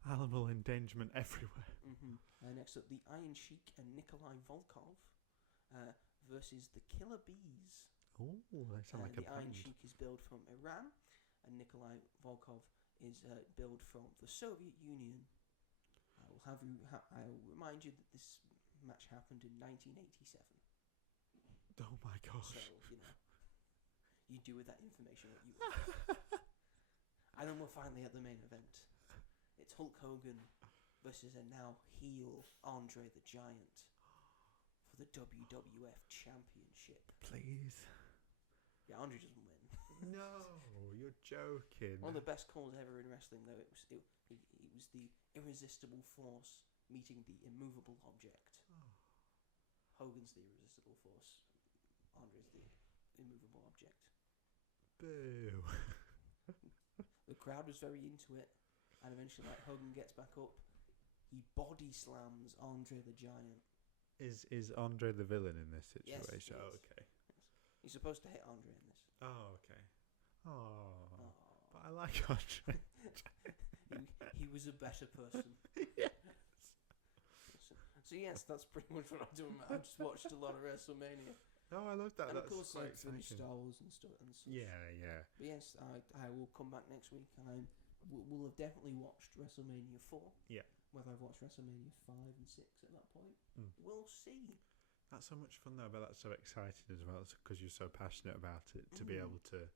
Animal endangerment everywhere. Mm-hmm. Next up, the Iron Sheik and Nikolai Volkov versus the Killer Bees. Oh, they sound like a The Iron band. Sheik is billed from Iran, and Nikolai Volkov is billed from the Soviet Union. I'll remind you that this match happened in 1987. Oh, my gosh. So, you do with that information what you want. And then we're finally at the main event. It's Hulk Hogan versus a now heel Andre the Giant for the WWF Championship. Please. Yeah, Andre doesn't win. No, you're joking. One of the best calls ever in wrestling, though. It was the irresistible force meeting the immovable object. Oh. Hogan's the irresistible force. Andre's the immovable object. Boo. The crowd was very into it, and eventually, like, Hogan gets back up. He body slams Andre the Giant. Is Andre the villain in this Yes, situation? he Oh, is. okay. Yes. He's supposed to hit Andre in this. Oh, okay. Oh, Oh. but I like Andre. he was a better person. Yes. So yes, that's pretty much what I'm doing. I just watched a lot of WrestleMania. Oh, I love that. And That's of course, so I finished exciting. Star Wars and stuff. Yeah. But yes, I will come back next week, and we'll have definitely watched WrestleMania 4. Yeah. Whether I've watched WrestleMania 5 and 6 at that point, we'll see. That's so much fun though, but that's so exciting as well because you're so passionate about it to be able to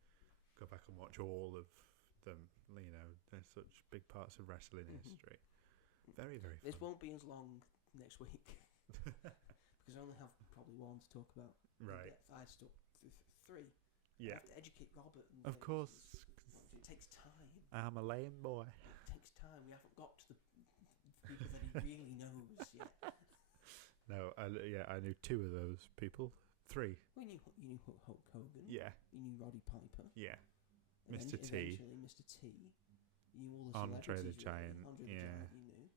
go back and watch all of them. They're such big parts of wrestling history. Very, very fun. This won't be as long next week because I only have probably one to talk about. Right. I stuck 3. Yeah. I have to educate Robert. And Of course. It takes time. I'm a lame boy. It takes time. We haven't got to the people that he really knows yet. No, I knew 2 of those people. 3. Well, you knew Hulk Hogan. Yeah. You knew Roddy Piper. Yeah. And Mr. T. Eventually, Mr. T. You knew all the Andre the celebrities, Giant. Really. Andre the Yeah. Giant, you knew.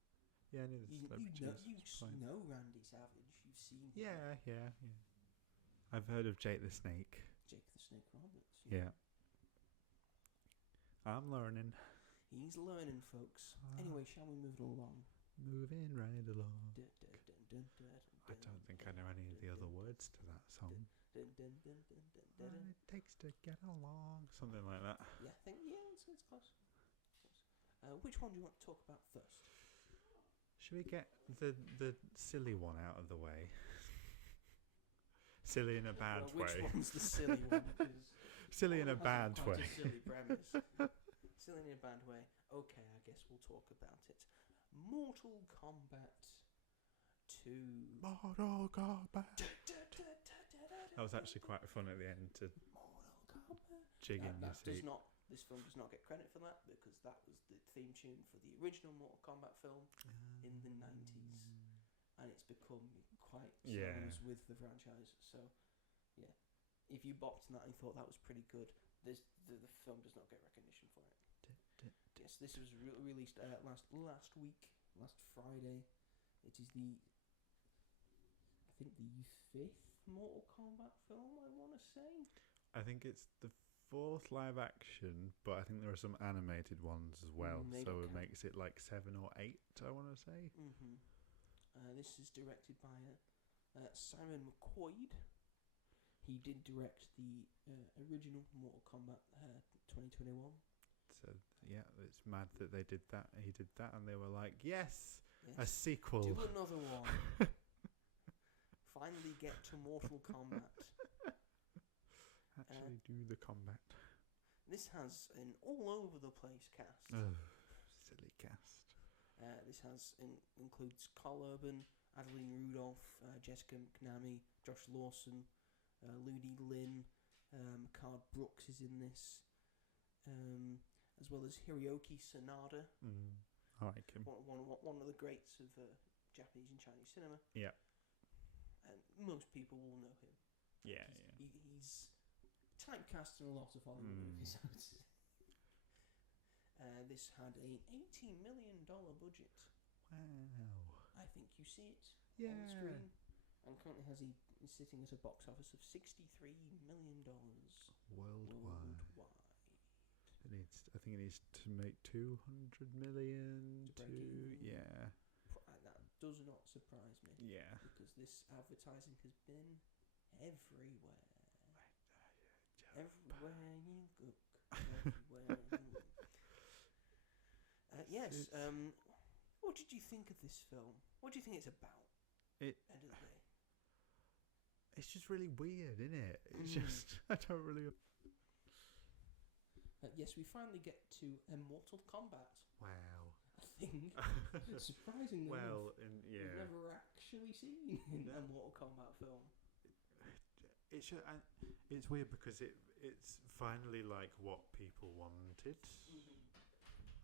Yeah, I knew the celebrities. You know Randy Savage. You've seen him. Yeah. I've heard of Jake the Snake. Jake the Snake Roberts. Yeah. I'm learning. He's learning, folks. Anyway, shall we move along? Moving right along. Dun, dun, dun, dun, dun, I don't think I know any of the other words to that song. dun, dun, dun, dun, dun, dun, dun. What it takes to get along. Something like that. Yeah, it's close. Which one do you want to talk about first? Should we get the silly one out of the way? Silly in a bad Which way. one's the silly one? 'Cause Silly in a that one bad has quite way. a silly premise. Silly in a bad way. Okay, I guess we'll talk about it. Mortal Kombat 2. Mortal Kombat. That was actually quite fun at the end to Mortal Kombat. jig in your seat. This film does not get credit for that because that was the theme tune for the original Mortal Kombat film in the 90s, and it's become quite synonymous with the franchise. So, yeah, if you bopped on that and thought that was pretty good, the film does not get recognition for it. Yes, this was released last Friday. It is the 5th Mortal Kombat film, I want to say. I think it's the 4th live action, but I think there are some animated ones as well, so it makes it like 7 or 8, I want to say. This is directed by Simon McQuaid. He did direct the original Mortal Kombat 2021. So yeah, it's mad that they did that. He did that, and they were like, "Yes, a sequel. Do another one. Finally get to Mortal Kombat." Actually, do the combat. This has an all over the place cast. Oh, silly cast. This includes Carl Urban, Adeline Rudolph, Jessica McNamee, Josh Lawson, Ludi Lin, Card Brooks is in this, as well as Hiroki Sanada. I like him. One of the greats of Japanese and Chinese cinema. Yeah. And most people will know him. Yeah, He's typecast in a lot of Hollywood movies, I would say. This had a $80 million budget. Wow. I think you see it Yeah. on the screen. And currently is sitting at a box office of $63 million Worldwide. I think it needs to make 200 million to break even. Yeah. That does not surprise me. Yeah. Because this advertising has been everywhere. Everywhere you look. Everywhere you look. Yes. What did you think of this film? What do you think it's about? End of the day. It's just really weird, isn't it? It's just I don't really. Yes, we finally get to Mortal Kombat. Wow. I think surprisingly we've never actually seen a Mortal Kombat film. It's weird because it's finally like what people wanted.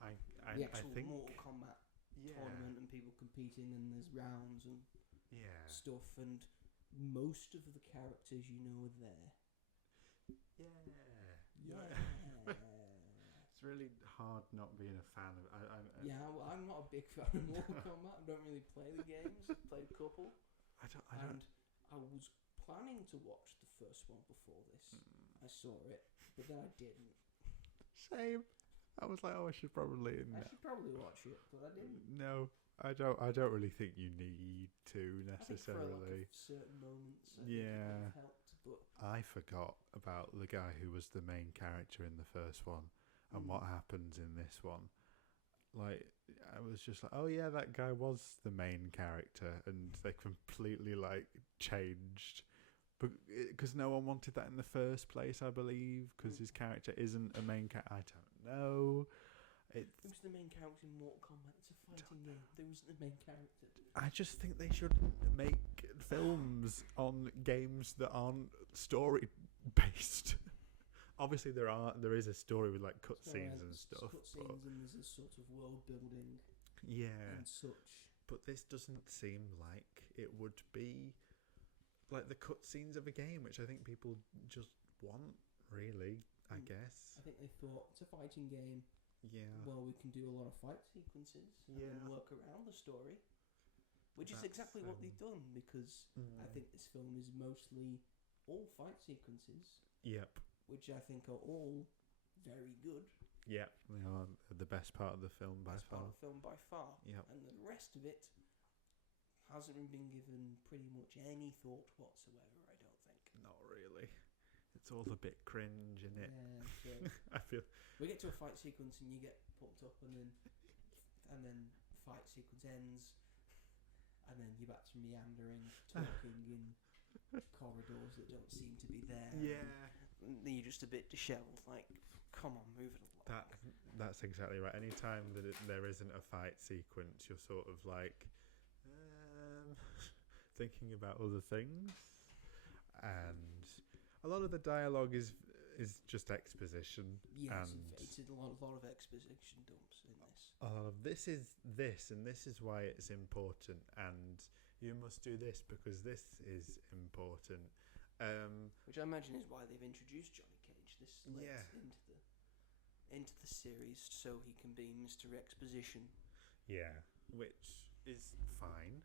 The actual I think Mortal Kombat tournament and people competing and there's rounds and stuff and most of the characters are there. It's really hard not being a fan of. I'm not a big fan of Mortal Kombat. I don't really play the games. I've played a couple. I was planning to watch the first one before this. I saw it, but then I didn't. Same. I was like, I should probably watch it, but I didn't. No, I don't really think you need to necessarily. I think for certain moments, it helped, but I forgot about the guy who was the main character in the first one and what happens in this one. Like, I was just like, oh yeah, that guy was the main character, and they completely like changed. Because no one wanted that in the first place, I believe, because his character isn't a main character. I don't know. Who's the main character in Mortal Kombat? It's a fighting game. There wasn't the main character. I just think they shouldn't make films on games that aren't story based. Obviously, there is a story with like cutscenes and stuff. Cutscenes and there's a sort of world building. Yeah. And such. But this doesn't seem like it would be like the cutscenes of a game, which I think people just want, really, I guess. I think they thought, it's a fighting game. Yeah. Well, we can do a lot of fight sequences and then work around the story. Which is exactly what they've done, because I think this film is mostly all fight sequences. Yep. Which I think are all very good. Yeah, they are the best part of the film by far. Part of the film by far. Yep. And the rest of it hasn't been given pretty much any thought whatsoever, I don't think. Not really. It's all a bit cringe, isn't it? Yeah, so I feel we get to a fight sequence and you get pumped up, and then the fight sequence ends, and then you're back to meandering, talking in corridors that don't seem to be there. Yeah. And you're just a bit dishevelled, like, come on, move it along. That's exactly right. Anytime that there isn't a fight sequence, you're sort of like thinking about other things, and a lot of the dialogue is just exposition. Yes, it's a lot of exposition dumps in this. This is why it's important, and you must do this because this is important. Which I imagine is why they've introduced Johnny Cage this late into the series, so he can be Mr. Exposition. Yeah, which is fine,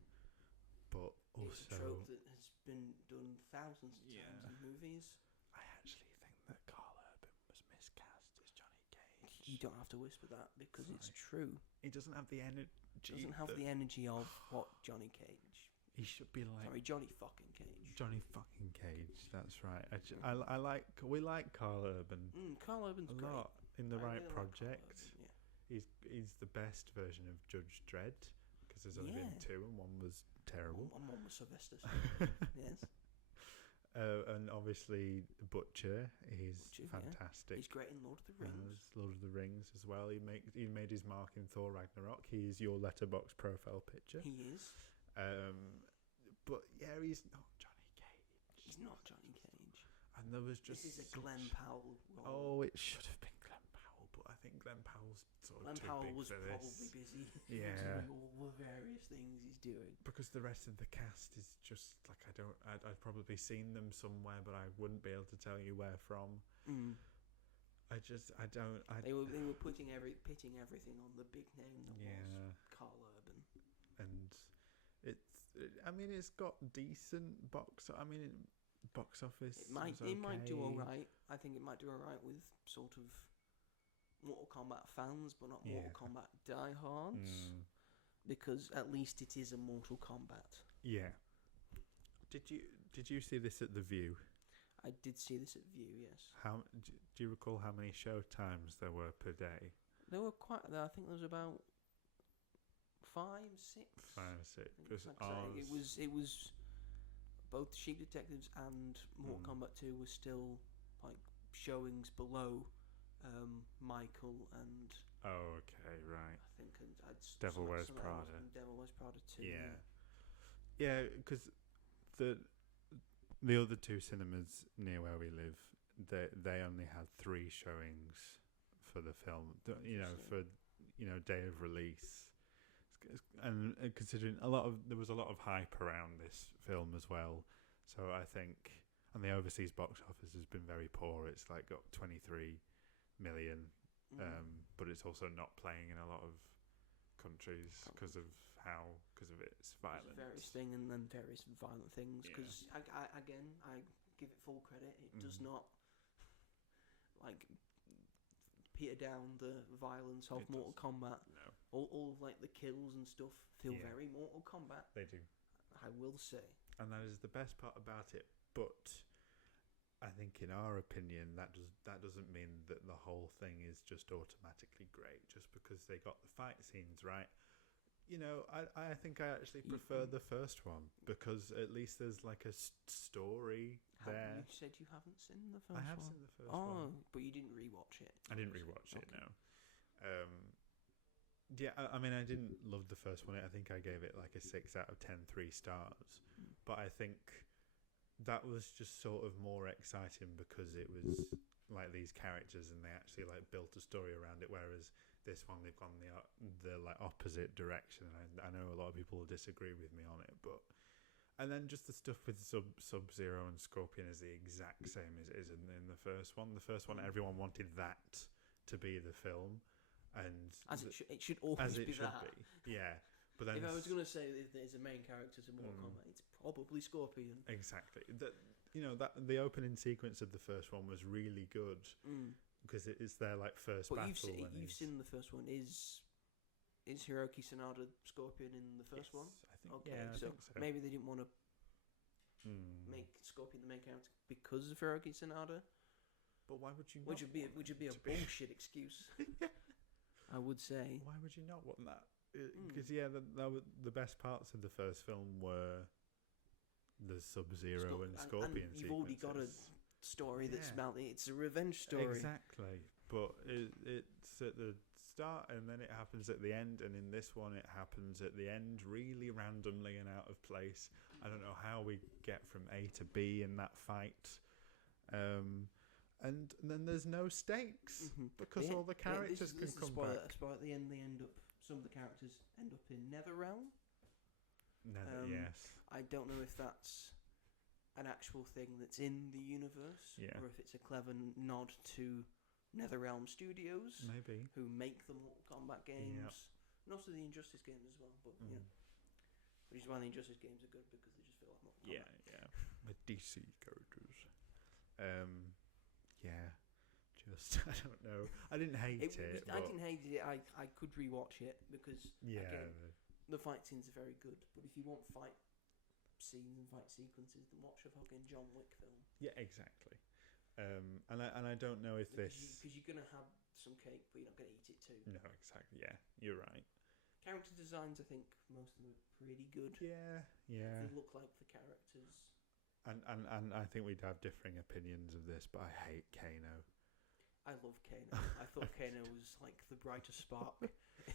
but also it's a trope that has been done thousands of times in movies. I actually think that Carl Urban was miscast as Johnny Cage. You don't have to whisper that because it's true. He doesn't have the energy. The energy of what Johnny Cage. He should be like Johnny fucking Cage. Johnny fucking Cage. That's right. We like Carl Urban. Carl Urban's a lot great. In the right really project. Like Carl Urban, He's the best version of Judge Dredd, because there's only been two and one was terrible. One was Sylvester Stallone. Yes. And obviously Butcher, he's fantastic. He's great in Lord of the Rings. Lord of the Rings as well. He made his mark in Thor Ragnarok. He's your Letterboxd profile picture. He is. But yeah, he's not Johnny Cage. He's not Johnny Cage. And there was just this is a Glenn Powell role. Oh, it should have been Glenn Powell, but I think Glenn Powell's sort of Glenn too Powell big was for probably this. busy Yeah. doing all the various things he's doing. Because the rest of the cast is just like I'd probably seen them somewhere, but I wouldn't be able to tell you where from. They were pitting everything on the big name that was Carl Urban, and it's got decent box office. It might do all right. I think it might do all right with sort of Mortal Kombat fans, but not Mortal Kombat diehards, because at least it is a Mortal Kombat. Yeah. Did you see this at the View? I did see this at View, yes. Do you recall how many show times there were per day? There were quite. I think there was about 5, 6. 5 or 6. It was both Sheep Detectives and Mortal Kombat 2 were still like showings below Michael and. Oh, okay, right. I think Devil Wears Prada. Devil Wears Prada 2. Yeah, because the other 2 cinemas near where we live, they only had 3 showings for the film. For day of release, and considering there was a lot of hype around this film as well. So I think, and the overseas box office has been very poor. It's like got 23 million, but it's also not playing in a lot of countries because of its violence. Various things and then various violent things. Because I give it full credit. It does not like peter down the violence of Mortal Kombat. No. All of like the kills and stuff feel very Mortal Kombat. They do. I will say. And that is the best part about it. But I think, in our opinion, that doesn't mean that the whole thing is just automatically great just because they got the fight scenes right. I think I actually prefer the first one because at least there's like a story there. You said you haven't seen the first one? I have seen the first one. Oh, but you didn't rewatch it. I didn't rewatch it, no. I didn't love the first one. I think I gave it like a 6 out of 10, 3 stars. But I think that was just sort of more exciting because it was like these characters and they actually like built a story around it, whereas this one they've gone the like opposite direction. And I know a lot of people will disagree with me on it, and then just the stuff with Sub-Zero and Scorpion is the exact same as it is in the first one. The first one, everyone wanted that to be the film, and it should always be that. Yeah. But then if I was going to say if there's a main character to Mortal Kombat, it's probably Scorpion. Exactly. The opening sequence of the first one was really good because it's their like first battle. You've seen the first one. Is Hiroki Sanada Scorpion in the first one? I think. Okay, yeah, I think so. Maybe they didn't want to make Scorpion the main character because of Hiroki Sanada. But why would you? Which would be a bullshit excuse. I would say. Why would you not want that? Because the best parts of the first film were the Sub-Zero and Scorpion and you've already got a story that's about it's a revenge story. Exactly, but it's at the start and then it happens at the end, and in this one it happens at the end really randomly and out of place. I don't know how we get from A to B in that fight, and then there's no stakes because all the characters can come back. At the end, some of the characters end up in Netherrealm. Yes. I don't know if that's an actual thing that's in the universe, or if it's a clever nod to NetherRealm Studios, maybe, who make the Mortal Kombat games, and also the Injustice games as well. But which is why the Injustice games are good because they just feel like Mortal Kombat. Yeah, with DC characters. I don't know. I didn't hate it. I didn't hate it. I could rewatch it because again, the fight scenes are very good. But if you want fight scenes and fight sequences, then watch a fucking John Wick film. Yeah, exactly. And I don't know if because you're gonna have some cake, but you're not gonna eat it too. No, exactly. Yeah, you're right. Character designs, I think most of them are pretty good. Yeah. They look like the characters. And I think we'd have differing opinions of this, but I hate Kano. I love Kano. I thought Kano was like the brightest spark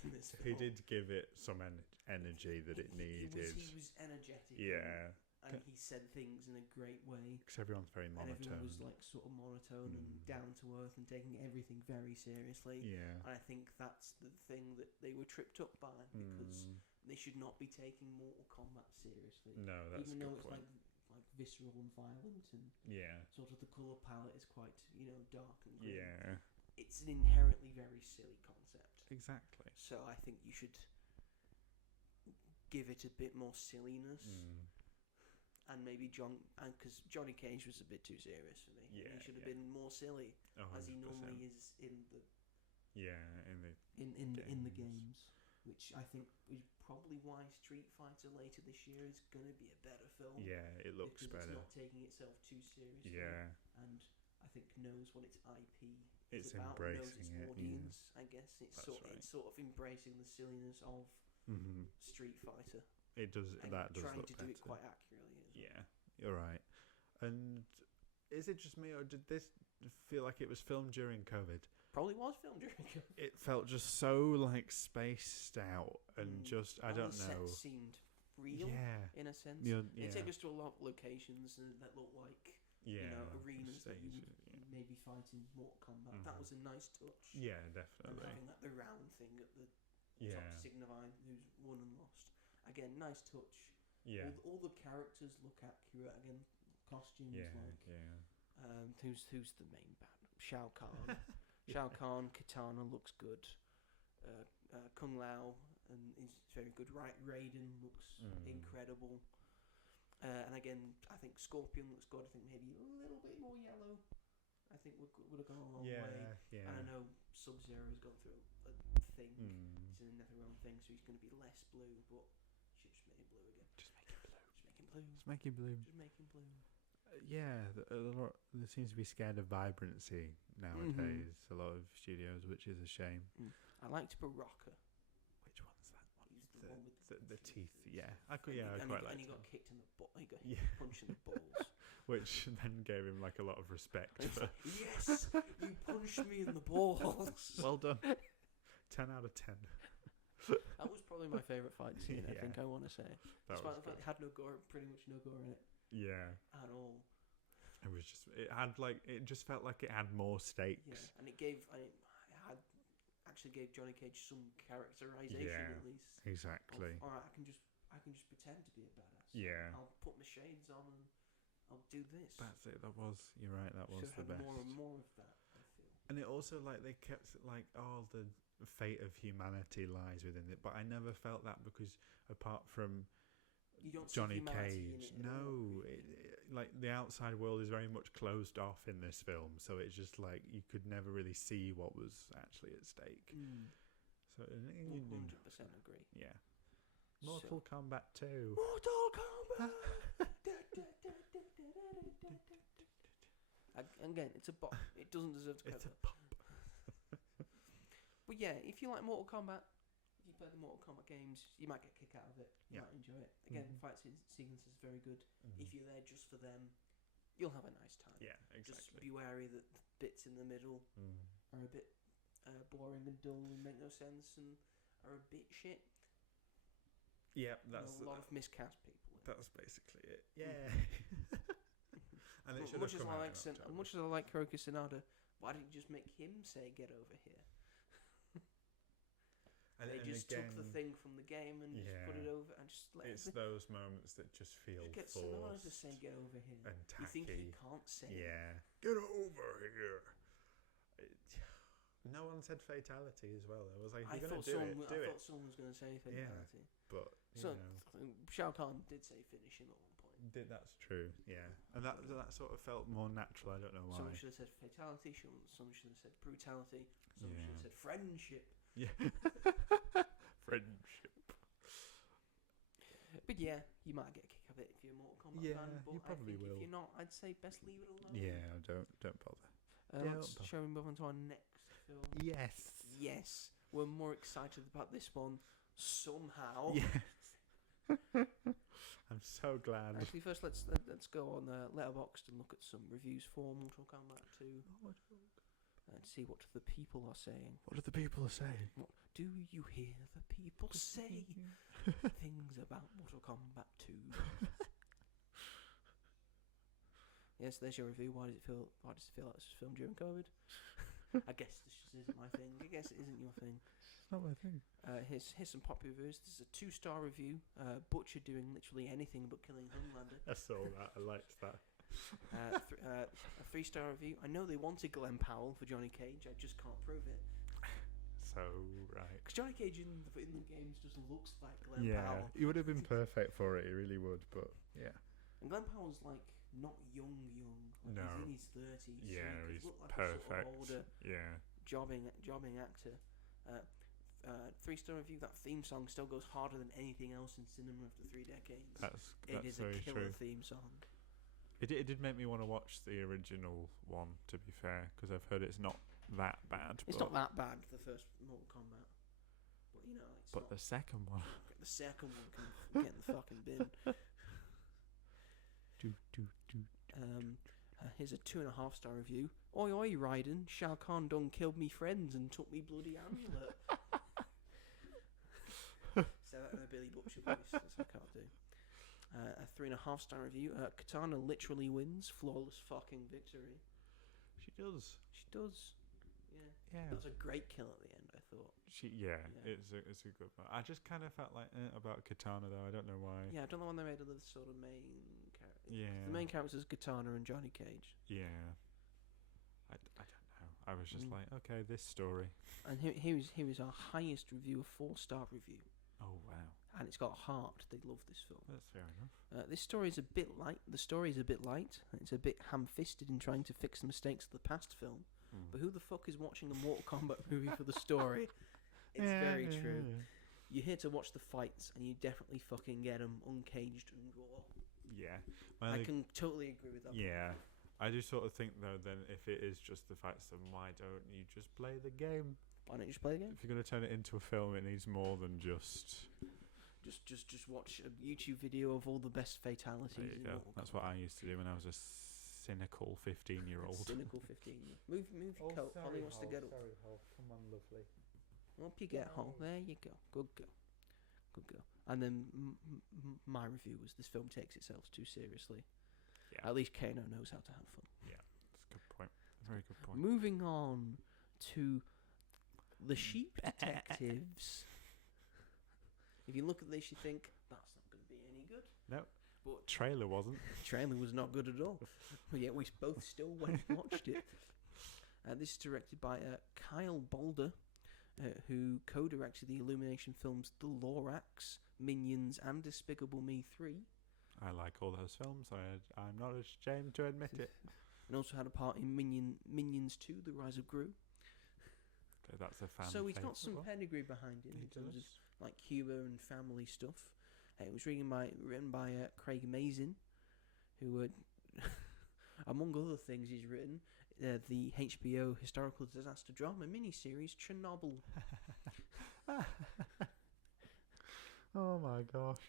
in this film. He did give it some energy that it needed. He was energetic. Yeah. and he said things in a great way. Because everyone's very monotone. And everyone was like sort of monotone and down to earth and taking everything very seriously. Yeah. And I think that's the thing that they were tripped up by, because they should not be taking Mortal Kombat seriously. No, that's even a though good it's point. like visceral and violent, and sort of the colour palette is quite dark and grim. Yeah. It's an inherently very silly concept. Exactly. So I think you should give it a bit more silliness. And maybe because Johnny Cage was a bit too serious for me. Yeah, he should have been more silly, 100%. as he normally is in the in the games, which I think is probably why Street Fighter later this year is going to be a better film. Yeah, it looks because better. It's not taking itself too seriously. Yeah. And I think knows what its IP It's is about, embracing knows its it, audience. I guess it's That's right. it's sort of embracing the silliness of Street Fighter. It does. And That does trying look to better. do it quite accurately. Yeah, you're right. And is it just me, or did this feel like it was filmed during COVID? Probably was filmed during COVID. It felt just so like spaced out and just I don't the know. Sets seemed real, in a sense. They take us to a lot of locations that look like arenas that you would maybe fight in Mortal Kombat. That was a nice touch. Yeah, And definitely. having like the round thing at the top signifying who's won and lost. Again, nice touch. Yeah. All the characters look accurate. Again, costumes who's the main bad? Shao Kahn. Shao Kahn, Katana looks good. Kung Lao and is very good. Raiden looks incredible. And again, I think Scorpion looks good. I think maybe a little bit more yellow. I think would have gone a long way. Yeah. And I know Sub-Zero has gone through a thing. He's in another own thing, so he's going to be less blue, but should just make him blue again. Just make him blue. Just make him blue. Just make him blue. Just make him blue. There seems to be scared of vibrancy nowadays. A lot of studios, which is a shame. I liked Baraka. Which one's that one? He's the one with the teeth. Yeah, I quite and like. he got him. kicked in the butt. He got punched in the balls. Which then gave him like a lot of respect. It's like, yes, you punched me in the balls. Well done. 10 out of 10. That was probably my favourite fight scene. I think I want to say, despite the fact it had no gore, pretty much no gore in it. Yeah. At all. It was just. It just felt like it had more stakes. Yeah, and it actually gave Johnny Cage some characterization at least. Exactly. All right, I can just pretend to be a badass. Yeah. I'll put my shades on and I'll do this. That's it. You're right. That was the best. More and more of that, I feel. And it also they kept the fate of humanity lies within it, but I never felt that because apart from you don't Johnny see Cage, the outside world is very much closed off in this film, so it's just you could never really see what was actually at stake. So 100% agree. Yeah. Mortal Kombat 2. Mortal Kombat. Again, it's a bop. It doesn't deserve to. It's a pop. But yeah, if you like Mortal Kombat, if you play the Mortal Kombat games, you might get a kick out of it. You might enjoy it. Again, the fight sequence is very good. If you're there just for them, you'll have a nice time. Yeah, exactly. Just be wary that the bits in the middle are a bit boring and dull and make no sense and are a bit shit. Yeah, that's a lot of miscast people. That's basically it. Yeah. And it much as I like Hiroki Sanada, why didn't you just make him say "get over here"? They just took the thing from the game and just put it over and just let it's those moments that just feel get forced. Sanada to say "get over here." And tacky. You think he can't say it? Yeah. Get over here. No one said fatality as well. I was like, if you're going to do it, do it. I thought someone was going to say fatality. Yeah, but Shao Kahn did say finish him at one point. That's true. Yeah, and that sort of felt more natural. I don't know why. Someone should have said fatality. Someone should have said brutality. Someone should have said friendship. Yeah. Friendship. But yeah, you might get a kick of it if you're a Mortal Kombat fan. But you probably will. If you're not, I'd say best leave it alone. Yeah, don't bother. Shall we move on to our next film? Yes. We're more excited about this one somehow. Yes. I'm so glad. Actually, first let's go on Letterboxd and look at some reviews for Mortal Kombat 2. And see what the people are saying. What do the people say? What do you hear the people say? Things about Mortal Kombat 2. Yes, there's your review. Why does it feel like this was filmed during COVID? I guess this just isn't my thing. I guess it isn't your thing. It's not my thing. Here's some popular reviews. This is a 2-star review. Butcher doing literally anything but killing Homelander. I saw that. I liked that. A 3-star review. I know they wanted Glenn Powell for Johnny Cage. I just can't prove it. So right. Because Johnny Cage in the games just looks like Glenn Powell. He would have been perfect for it. He really would. But yeah. And Glenn Powell's like not young. Like No. He's in his 30s. Yeah, so he's look like perfect. A sort of older, Yeah. jobbing actor. 3-star review. That theme song still goes harder than anything else in cinema after 3 decades. It is a very killer true. theme song. It did make me want to watch the original one, to be fair, because I've heard it's not that bad. It's not that bad, the first Mortal Kombat. But, you know, it's But the second one... The second one can get in the fucking bin. Here's a 2.5-star review. Oi, oi, Raiden. Shao Kahn done killed me friends and took me bloody amulet. Say that in a Billy Butcher voice. That's what I can't do. A 3.5-star review. Katana literally wins. Flawless fucking victory. She does. Yeah. Yeah. That was a great kill at the end, I thought. Yeah. It's a good one. I just kind of felt like about Katana, though. I don't know why. Yeah, I don't know when they made the sort of main character. Yeah. The main character is Katana and Johnny Cage. Yeah. I don't know. I was just like, okay, this story. And here is our highest review, a 4-star review. Oh, wow. And it's got heart. They love this film. That's fair enough. This story is a bit light. The story is a bit light. It's a bit ham-fisted in trying to fix the mistakes of the past film. But who the fuck is watching a Mortal Kombat movie for the story? It's very true. You're here to watch the fights, and you definitely fucking get them uncaged and raw. Yeah. I can totally agree with that. Yeah. I do sort of think, though, then if it is just the fights, then why don't you just play the game? Why don't you just play the game? If you're going to turn it into a film, it needs more than just... Just watch a YouTube video of all the best fatalities. There you go. That's what I used to do when I was a cynical 15-year-old. Cynical 15-year-old. Move your coat. Holly wants to get up. Sorry, Hall. Come on, lovely. Up you get, Hall. There you go. Good girl. And then my review was this film takes itself too seriously. Yeah. At least Kano knows how to have fun. Yeah, that's a good point. Very good point. Moving on to the Sheep Detectives. If you look at this, you think, that's not going to be any good. No. But trailer wasn't. Trailer was not good at all. But yet we both still went and watched it. This is directed by Kyle Boulder, who co-directed the Illumination films The Lorax, Minions, and Despicable Me 3. I like all those films. I'm not ashamed to admit it. And also had a part in Minions 2, The Rise of Gru. So that's a fan. So he's got some pedigree behind him in terms of like humour and family stuff. It was written by Craig Mazin, who, among other things, he's written the HBO historical disaster drama miniseries Chernobyl. Oh my gosh!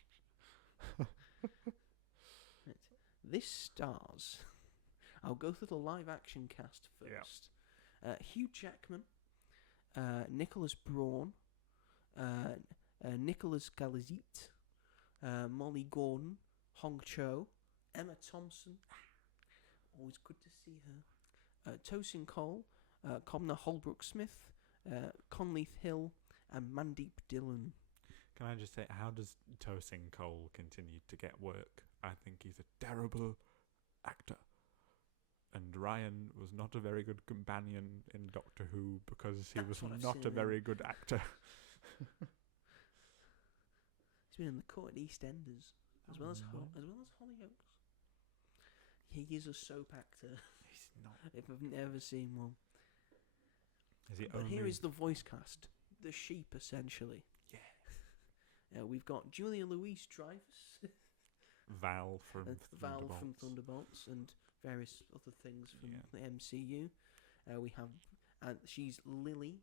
This stars. I'll go through the live action cast first. Yeah. Hugh Jackman, Nicholas Braun, Nicholas Galazit, Molly Gordon, Hong Cho, Emma Thompson. Always good to see her. Tosin Cole, Comna Holbrook Smith, Conleith Hill, and Mandeep Dillon. Can I just say, how does Tosin Cole continue to get work? I think he's a terrible actor. And Ryan was not a very good companion in Doctor Who because he was not a very good actor. He's been in The Court at EastEnders, as well as Hollyoaks. He is a soap actor. He's not. If I've never seen one. But only... here is the voice cast. The Sheep, essentially. Yeah. We've got Julia Louis-Dreyfus. Val from Thunderbolts and various other things from the MCU. We have, and she's Lily.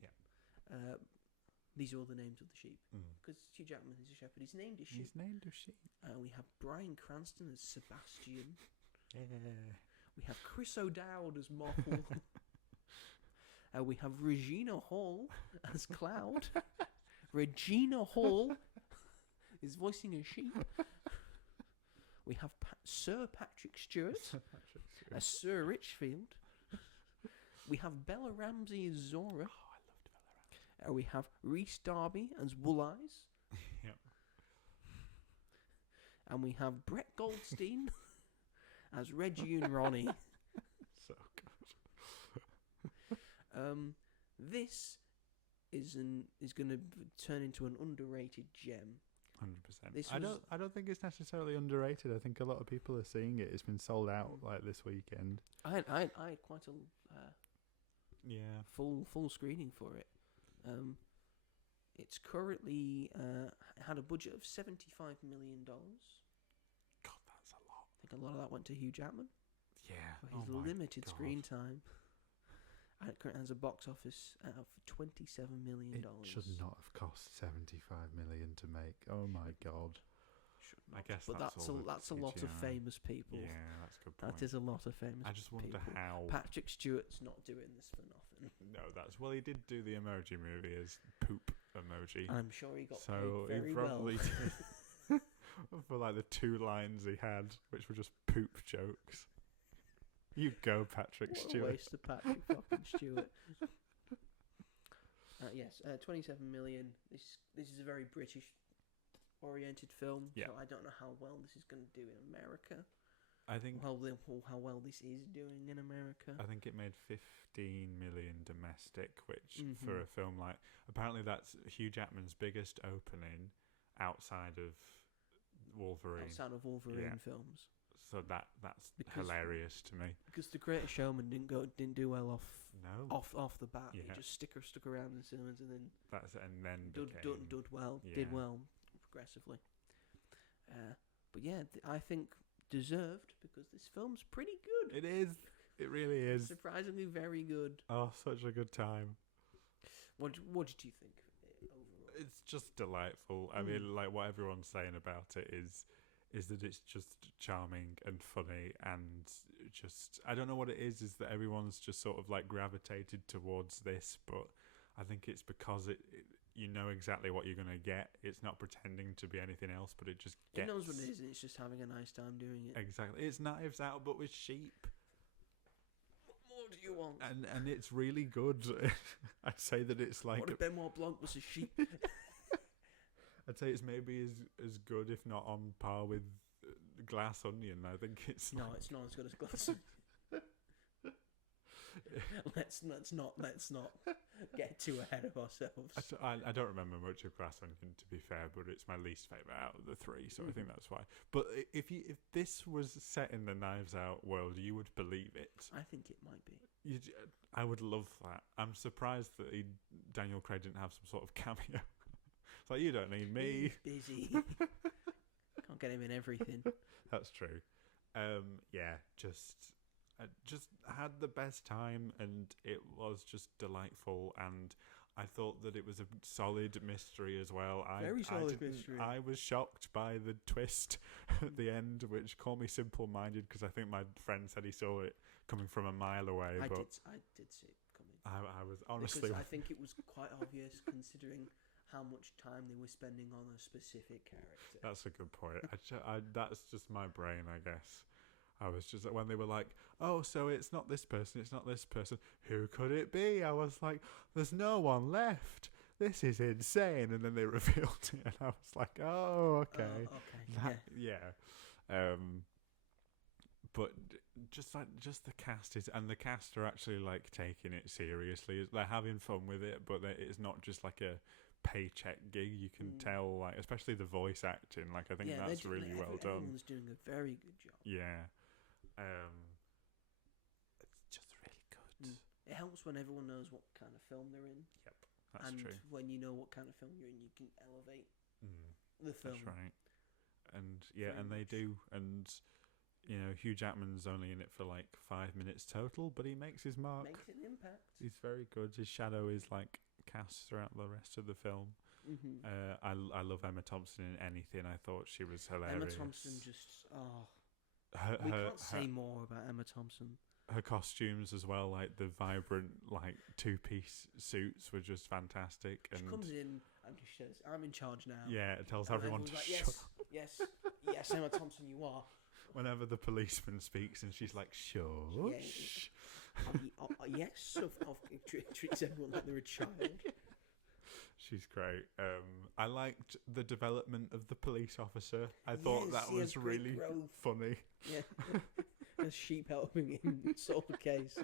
Yeah. These are all the names of the sheep because Hugh Jackman is a shepherd. He's named a sheep. We have Bryan Cranston as Sebastian. Yeah. We have Chris O'Dowd as Moffle. We have Regina Hall as Cloud. Regina Hall is voicing a sheep. We have Sir Patrick Stewart Sir Patrick Stewart. as Sir Richfield. We have Bella Ramsey as Zora. Oh, I loved Bella Ramsey. We have Rhys Darby as Wool Eyes. Yep. And we have Brett Goldstein as Reggie and Ronnie. So good. This is going to turn into an underrated gem. 100%. I don't think it's necessarily underrated. I think a lot of people are seeing it. It's been sold out like this weekend. I had quite a full screening for it. It's currently had a budget of $75 million. God, that's a lot. I think a lot of that went to Hugh Jackman. Yeah. For his limited screen time. And it currently has a box office of $27 million. It should not have cost $75 million to make. Oh my God. I guess but that's a lot of famous people. Yeah, that's a good point. That is a lot of famous people. I just wonder how Patrick Stewart's not doing this for nothing. No, he did do the emoji movie as poop emoji. I'm sure he got paid very he probably well. did for like the 2 lines he had, which were just poop jokes. You go, Patrick Stewart. What a waste of Patrick fucking Stewart. Yes, 27 million. This is a very British-oriented film, so I don't know how well this is going to do in America. I think how well this is doing in America. I think it made 15 million domestic, which for a film like apparently that's Hugh Jackman's biggest opening outside of Wolverine. Outside of Wolverine films. So that's hilarious to me. Because The Greatest Showman didn't do well off the bat. Yeah. He just stuck around in cinemas and then did well progressively. But yeah, I think deserved because this film's pretty good. It is. It really is. Surprisingly very good. Oh, such a good time. What did you think overall? It's just delightful. I mean, like what everyone's saying about it is that it's just charming and funny and just I don't know what it is that everyone's just sort of like gravitated towards this, but I think it's because you know exactly what you're going to get. It's not pretending to be anything else, but it just gets... It knows what it is and it's just having a nice time doing it. Exactly. It's Knives Out but with sheep. What more do you want? And it's really good. I'd say that it's like... What if Benoit Blanc was a sheep? I'd say it's maybe as good, if not on par with Glass Onion. I think it's no, it's not as good as Glass Onion. let's not get too ahead of ourselves. I don't remember much of Glass Onion, to be fair, but it's my least favourite out of the 3, so I think that's why. But if this was set in the Knives Out world, you would believe it. I think it might be. I would love that. I'm surprised that Daniel Craig didn't have some sort of cameo. It's like, you don't need me. He's busy. Can't get him in everything. That's true. I just had the best time, and it was just delightful, and I thought that it was a solid mystery as well. Very solid mystery. I was shocked by the twist at the end, which called me simple-minded, because I think my friend said he saw it coming from a mile away. I but did see it coming. I was honestly... Because I think it was quite obvious, considering how much time they were spending on a specific character. That's a good point. That's just my brain, I guess. I was just, when they were like, oh, so it's not this person, who could it be? I was like, there's no one left. This is insane. And then they revealed it, and I was like, oh, okay. But just the cast the cast are actually like taking it seriously. They're having fun with it, but it's not just like a paycheck gig. You can tell, like, especially the voice acting. Like, I think that's really well done. Everyone's doing a very good job. Yeah. It's just really good. It helps when everyone knows what kind of film they're in. Yep, that's true. And when you know what kind of film you're in, you can elevate the film. That's right. And and they do. And Hugh Jackman's only in it for like 5 minutes total, but he makes his mark. Makes an impact. He's very good. His shadow is like cast throughout the rest of the film. I love Emma Thompson in anything. I thought she was hilarious. Emma Thompson just we can't say more about Emma Thompson. Her costumes as well, like the vibrant like 2-piece suits, were just fantastic. She comes in And she says, "I'm in charge now." Yeah, it tells And everyone to everyone's shut like, up. yes, Emma Thompson, you are. Whenever the policeman speaks and she's like, shush. Yes, treats everyone like they're a child. She's great. I liked the development of the police officer. I thought that was really funny. Yeah, a sheep helping him solve the case.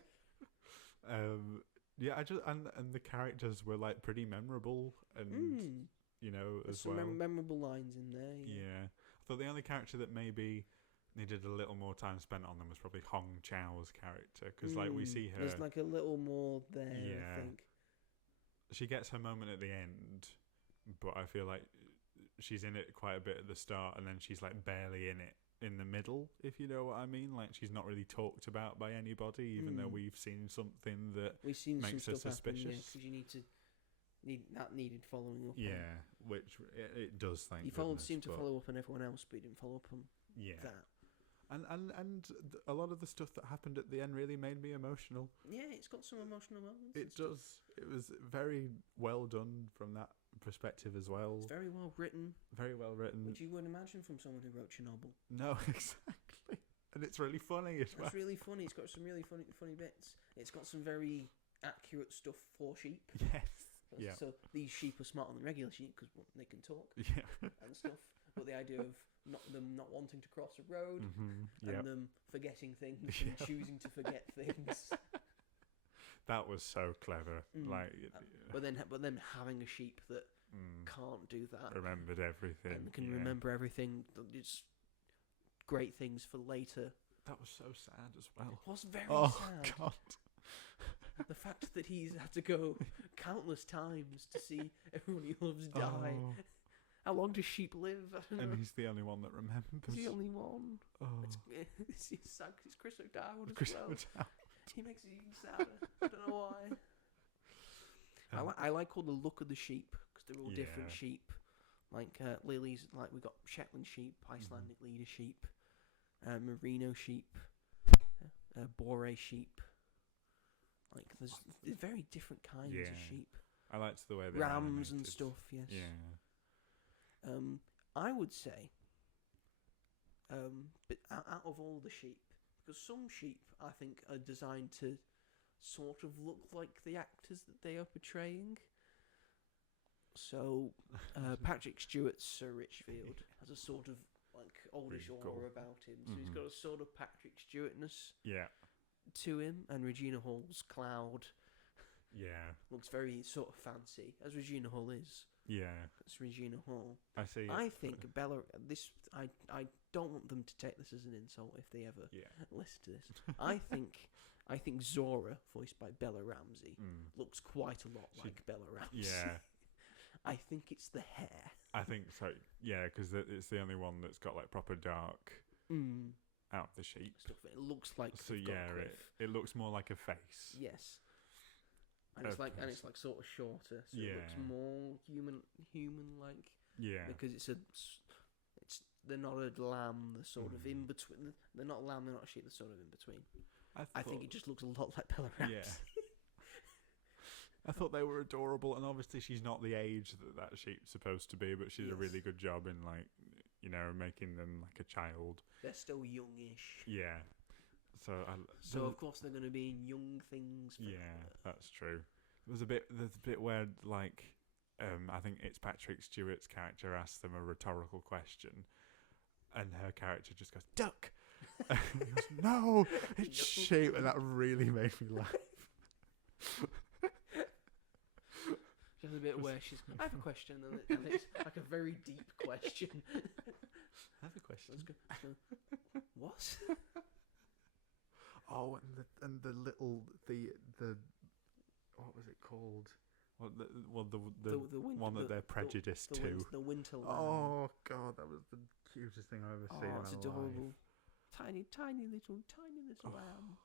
Yeah, and the characters were like pretty memorable, and There's as some well. memorable lines in there. Yeah, I thought the only character that maybe needed a little more time spent on them was probably Hong Chow's character, because like we see her. There's like a little more there. Yeah. I think She gets her moment at the end, but I feel like she's in it quite a bit at the start, and then she's like barely in it in the middle, if you know what I mean. Like, she's not really talked about by anybody, even though we've seen something that makes her suspicious. Because you needed following up. Yeah, which it does. Thank you seemed to follow up on everyone else, but you didn't follow up on that. And a lot of the stuff that happened at the end really made me emotional. Yeah, it's got some emotional moments. It does. It was very well done from that perspective as well. It's very well written. Very well written. Which you wouldn't imagine from someone who wrote Chernobyl. No, exactly. And it's really funny as well. It's really funny. It's got some really funny bits. It's got some very accurate stuff for sheep. Yes. So these sheep are smarter than regular sheep because they can talk and stuff. But the idea of them not wanting to cross a road and them forgetting things and choosing to forget things. That was so clever. But then having a sheep that can't do that, remembered everything, and can remember everything. It's great things for later. That was so sad as well. It was very sad. Oh God. The fact that he's had to go countless times to see everyone he loves die. Oh. How long does sheep live? And he's the only one that remembers. He's the only one. Oh. It's sad because Chris O'Dowd as Chris well. O'Dowd. He makes it even sadder. I don't know why. I like all the look of the sheep because they're all different sheep. Like Lily's, like we got Shetland sheep, Icelandic leader sheep, merino sheep, Bore sheep. Like there's very different kinds of sheep. I liked the way they rams and stuff. Yes. Yeah. I would say, but out of all the sheep, because some sheep I think are designed to sort of look like the actors that they are portraying. So Patrick Stewart's Sir Richfield has a sort of like oldish aura about him. So he's got a sort of Patrick Stewartness. Yeah. To him, and Regina Hall's Cloud. Yeah. Looks very sort of fancy, as Regina Hall is. Yeah. It's Regina Hall. I see. I think Bella. I don't want them to take this as an insult if they ever listen to this. I think Zora, voiced by Bella Ramsey, looks quite a lot like Bella Ramsey. Yeah. I think it's the hair. I think so. Yeah, because it's the only one that's got like proper dark out of the sheep stuff. It looks like it looks more like a face. Yes. And it's like sort of shorter, so it looks more human like. Yeah. Because they're not a lamb. They're sort of in between. They're not a lamb. They're not a sheep. They're sort of in between. I think it just looks a lot like Bella Ramsey. Yeah. I thought they were adorable, and obviously she's not the age that sheep's supposed to be, but she did a really good job in making them like a child. They're still youngish. Yeah. So of course they're going to be in young things. That's true. There's a bit where like I think it's Patrick Stewart's character asks them a rhetorical question, and her character just goes duck. And he goes, no, it's sheep, and that really made me laugh. There's a bit where I have a question, and it's like a very deep question. I have a question. What? Oh, and the little what was it called? The one that they're prejudiced to. The winter lamb. Oh God, that was the cutest thing I've ever seen. Oh, it's adorable. Life. Tiny little lamb.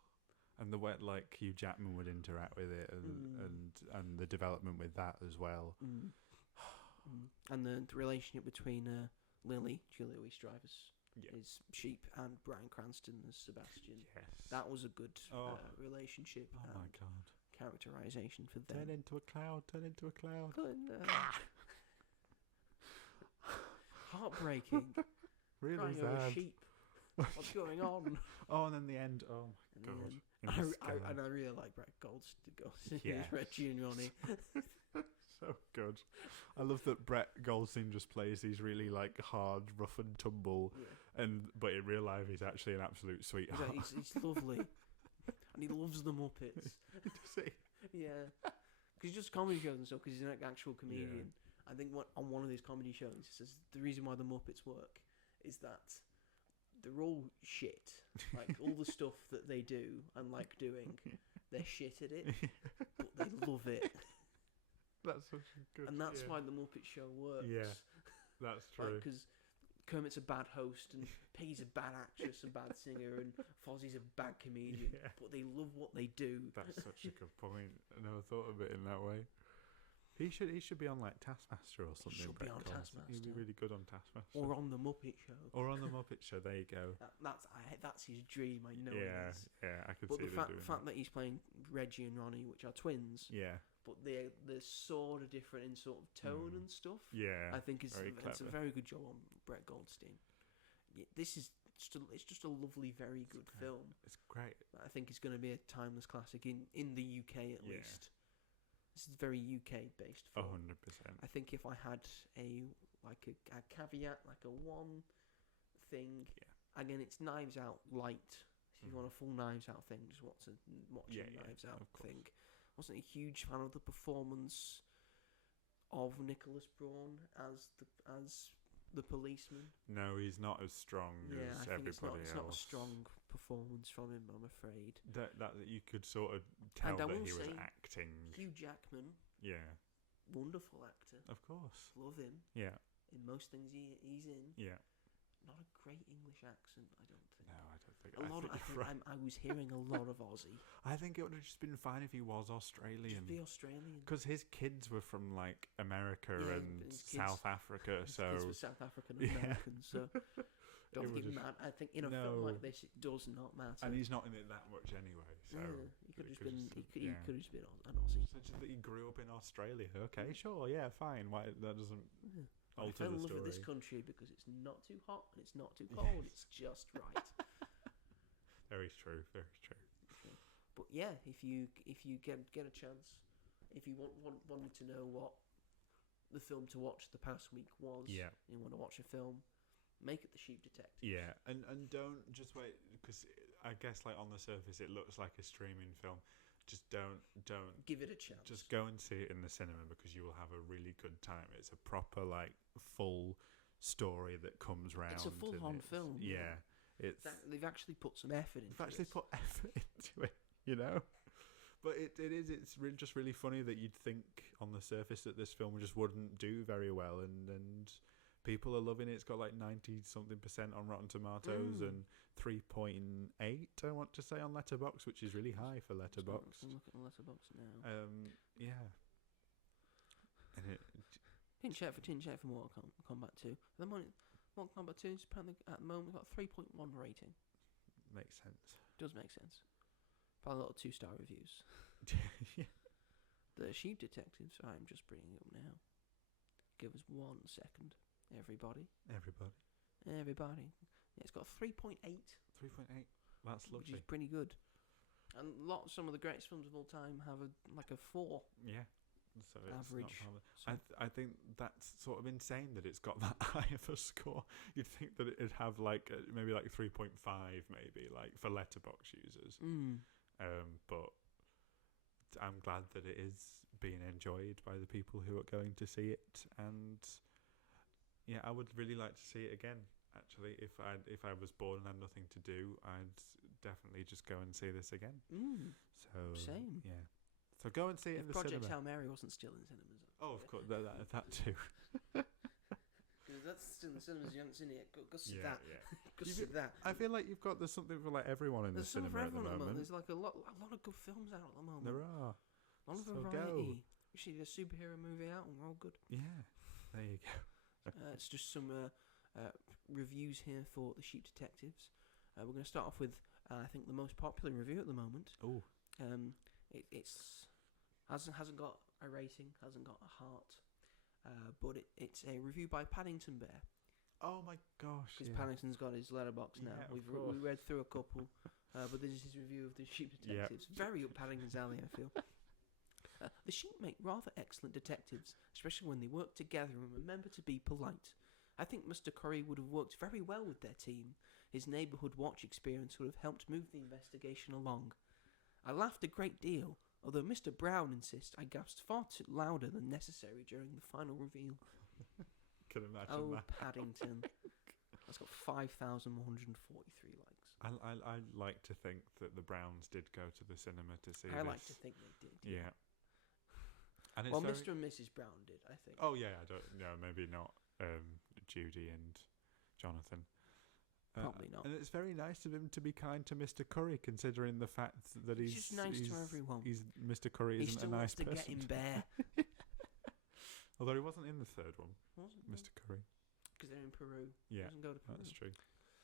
And the way like Hugh Jackman would interact with it, and the development with that as well. And the relationship between Lily, Julia Louis-Dreyfus, is sheep, and Bryan Cranston as Sebastian. Yes, that was a good relationship. Oh my God, characterization for them. Turn into a cloud. heartbreaking. Really Crying over sad. sheep. What's going on? Oh, and then the end. Oh my god. And I really like Brett Goldstein Yeah. as Reggie and Ronnie. So good. I love that Brett Goldstein just plays these really like hard, rough and tumble, but in real life he's actually an absolute sweetheart. He's lovely, and he loves the Muppets. Does he? Yeah, because he does comedy shows and stuff. Because he's an actual comedian. I think on one of these comedy shows, he says the reason why the Muppets work is that they're all shit. Like all the stuff that they do and like doing, they're shit at it, but they love it. That's such a good. And that's why the Muppet Show works. Yeah, that's true. Because Kermit's a bad host, and Piggy's a bad actress, a bad singer, and Fozzie's a bad comedian. Yeah. But they love what they do. That's such a good point. I never thought of it in that way. He should be on like Taskmaster or something. He should be on Taskmaster. He'd be really good on Taskmaster. Or on the Muppet Show. Or on the Muppet Show. There you go. That's his dream. I know. Yeah, it is. yeah. I could But see the them doing fact that he's playing Reggie and Ronnie, which are twins, Yeah, but they're sort of different in sort of tone and stuff. yeah. I think it's a clever. very good job on Brett Goldstein. Yeah, this is it's just a lovely, very good film. It's great. I think it's going to be a timeless classic in the UK at Yeah. least. This is a very UK based film. 100%. I think if I had a caveat, like a one thing, again, it's Knives Out light. If you want a full Knives Out thing, just watch a Knives Out thing. Wasn't a huge fan of the performance of Nicholas Braun as the policeman. No, he's not as strong as I think everybody it's else. not a strong performance from him, I'm afraid. That you could sort of tell And I that will he was say, acting. Hugh Jackman, Yeah, wonderful actor. of course. Love him Yeah, in most things he's in. yeah. Not a great English accent, I don't think. No, I don't think. I was hearing a lot of Aussie. I think it would have just been fine if he was Australian. Just be Australian. Because his kids were from like America and his kids- South Africa, His so kids were South African and American, so don't think it matters. I think in a film like this, it does not matter. and he's not in it that much anyway. So he could have just been. He could yeah. have just been an Aussie. Such that he grew up in Australia. Okay, sure, yeah, fine. Why that doesn't I alter fell the in love story? with this country because it's not too hot and it's not too cold. It's just right. Very true. Very true. But yeah, if you get a chance, if you wanted to know what the film to watch the past week was, Yeah. and you want to watch a film, make it The Sheep Detective. Yeah, and don't just wait, because I guess like on the surface it looks like a streaming film. Just don't Give it a chance. just go and see it in the cinema, because you will have a really good time. It's a proper like full story that comes round. It's a full-on film. Yeah, it's They've actually put some effort into it. they've actually put effort into it, you know. But it's just really funny that you'd think on the surface that this film just wouldn't do very well, and people are loving it. It's got like 90-something% on Rotten Tomatoes and 3.8, I want to say, on Letterboxd, which is really high for Letterboxd. Look at the Letterboxd now. Yeah. And it Didn't check for Mortal Kombat 2. At the moment, Mortal Kombat 2 is apparently at the moment got a 3.1 rating. makes sense. Does make sense. Probably a lot of 2-star reviews. Yeah. The Sheep Detectives. I'm just bringing it up now. Give us 1 second, everybody. Everybody. Yeah, it's got a 3.8. 3.8. That's Which lovely. is pretty good. And some of the greatest films of all time have a 4 Yeah. So it's average. Not So I think that's sort of insane that it's got that high of a score. You'd think that it'd have like maybe like 3.5, maybe like for Letterboxd users. But I'm glad that it is being enjoyed by the people who are going to see it, and yeah, I would really like to see it again. Actually, if I was bored and had nothing to do, I'd definitely just go and see this again. So Same. yeah. So go and see it in the Project cinema. Hail Mary wasn't still in cinemas. Oh, of course, that too. Because that's still in the cinemas. You haven't seen it. Go see that. Yeah. Go see that. I feel like there's something for like everyone in There's the cinema something for at the everyone moment. There's like a lot of good films out at the moment. There are. A lot of So variety. go. We should do a superhero movie out, and we're all good. Yeah. There you go. It's just some reviews here for The Sheep Detectives. We're going to start off with I think the most popular review at the moment. Oh. It's hasn't got a rating, hasn't got a heart, but it's a review by Paddington Bear, Oh my gosh! Because Paddington's got his Letterboxd now. Yeah, We read through a couple, but this is his review of the Sheep Detectives. Yep. Very up Paddington's alley, I feel. The sheep make rather excellent detectives, especially when they work together and remember to be polite. I think Mr. Curry would have worked very well with their team. His neighbourhood watch experience would have helped move the investigation along. I laughed a great deal, although Mr. Brown insists I gasped far too louder than necessary during the final reveal. Can imagine that. Paddington. That's got 5,143 likes. I like to think that the Browns did go to the cinema to see I this. like to think they did. Yeah. And it's well, Mr. and Mrs. Brown did, I think. Oh yeah, I don't. No, maybe not. Judy and Jonathan. Probably not. And it's very nice of him to be kind to Mr. Curry, considering the fact that he's just nice to everyone. Mr. Curry isn't a nice person. He still wants to get him bare. Although he wasn't in the third one, Wasn't Mr. Curry. Because they're in Peru. Yeah, Doesn't go to Peru. that's true.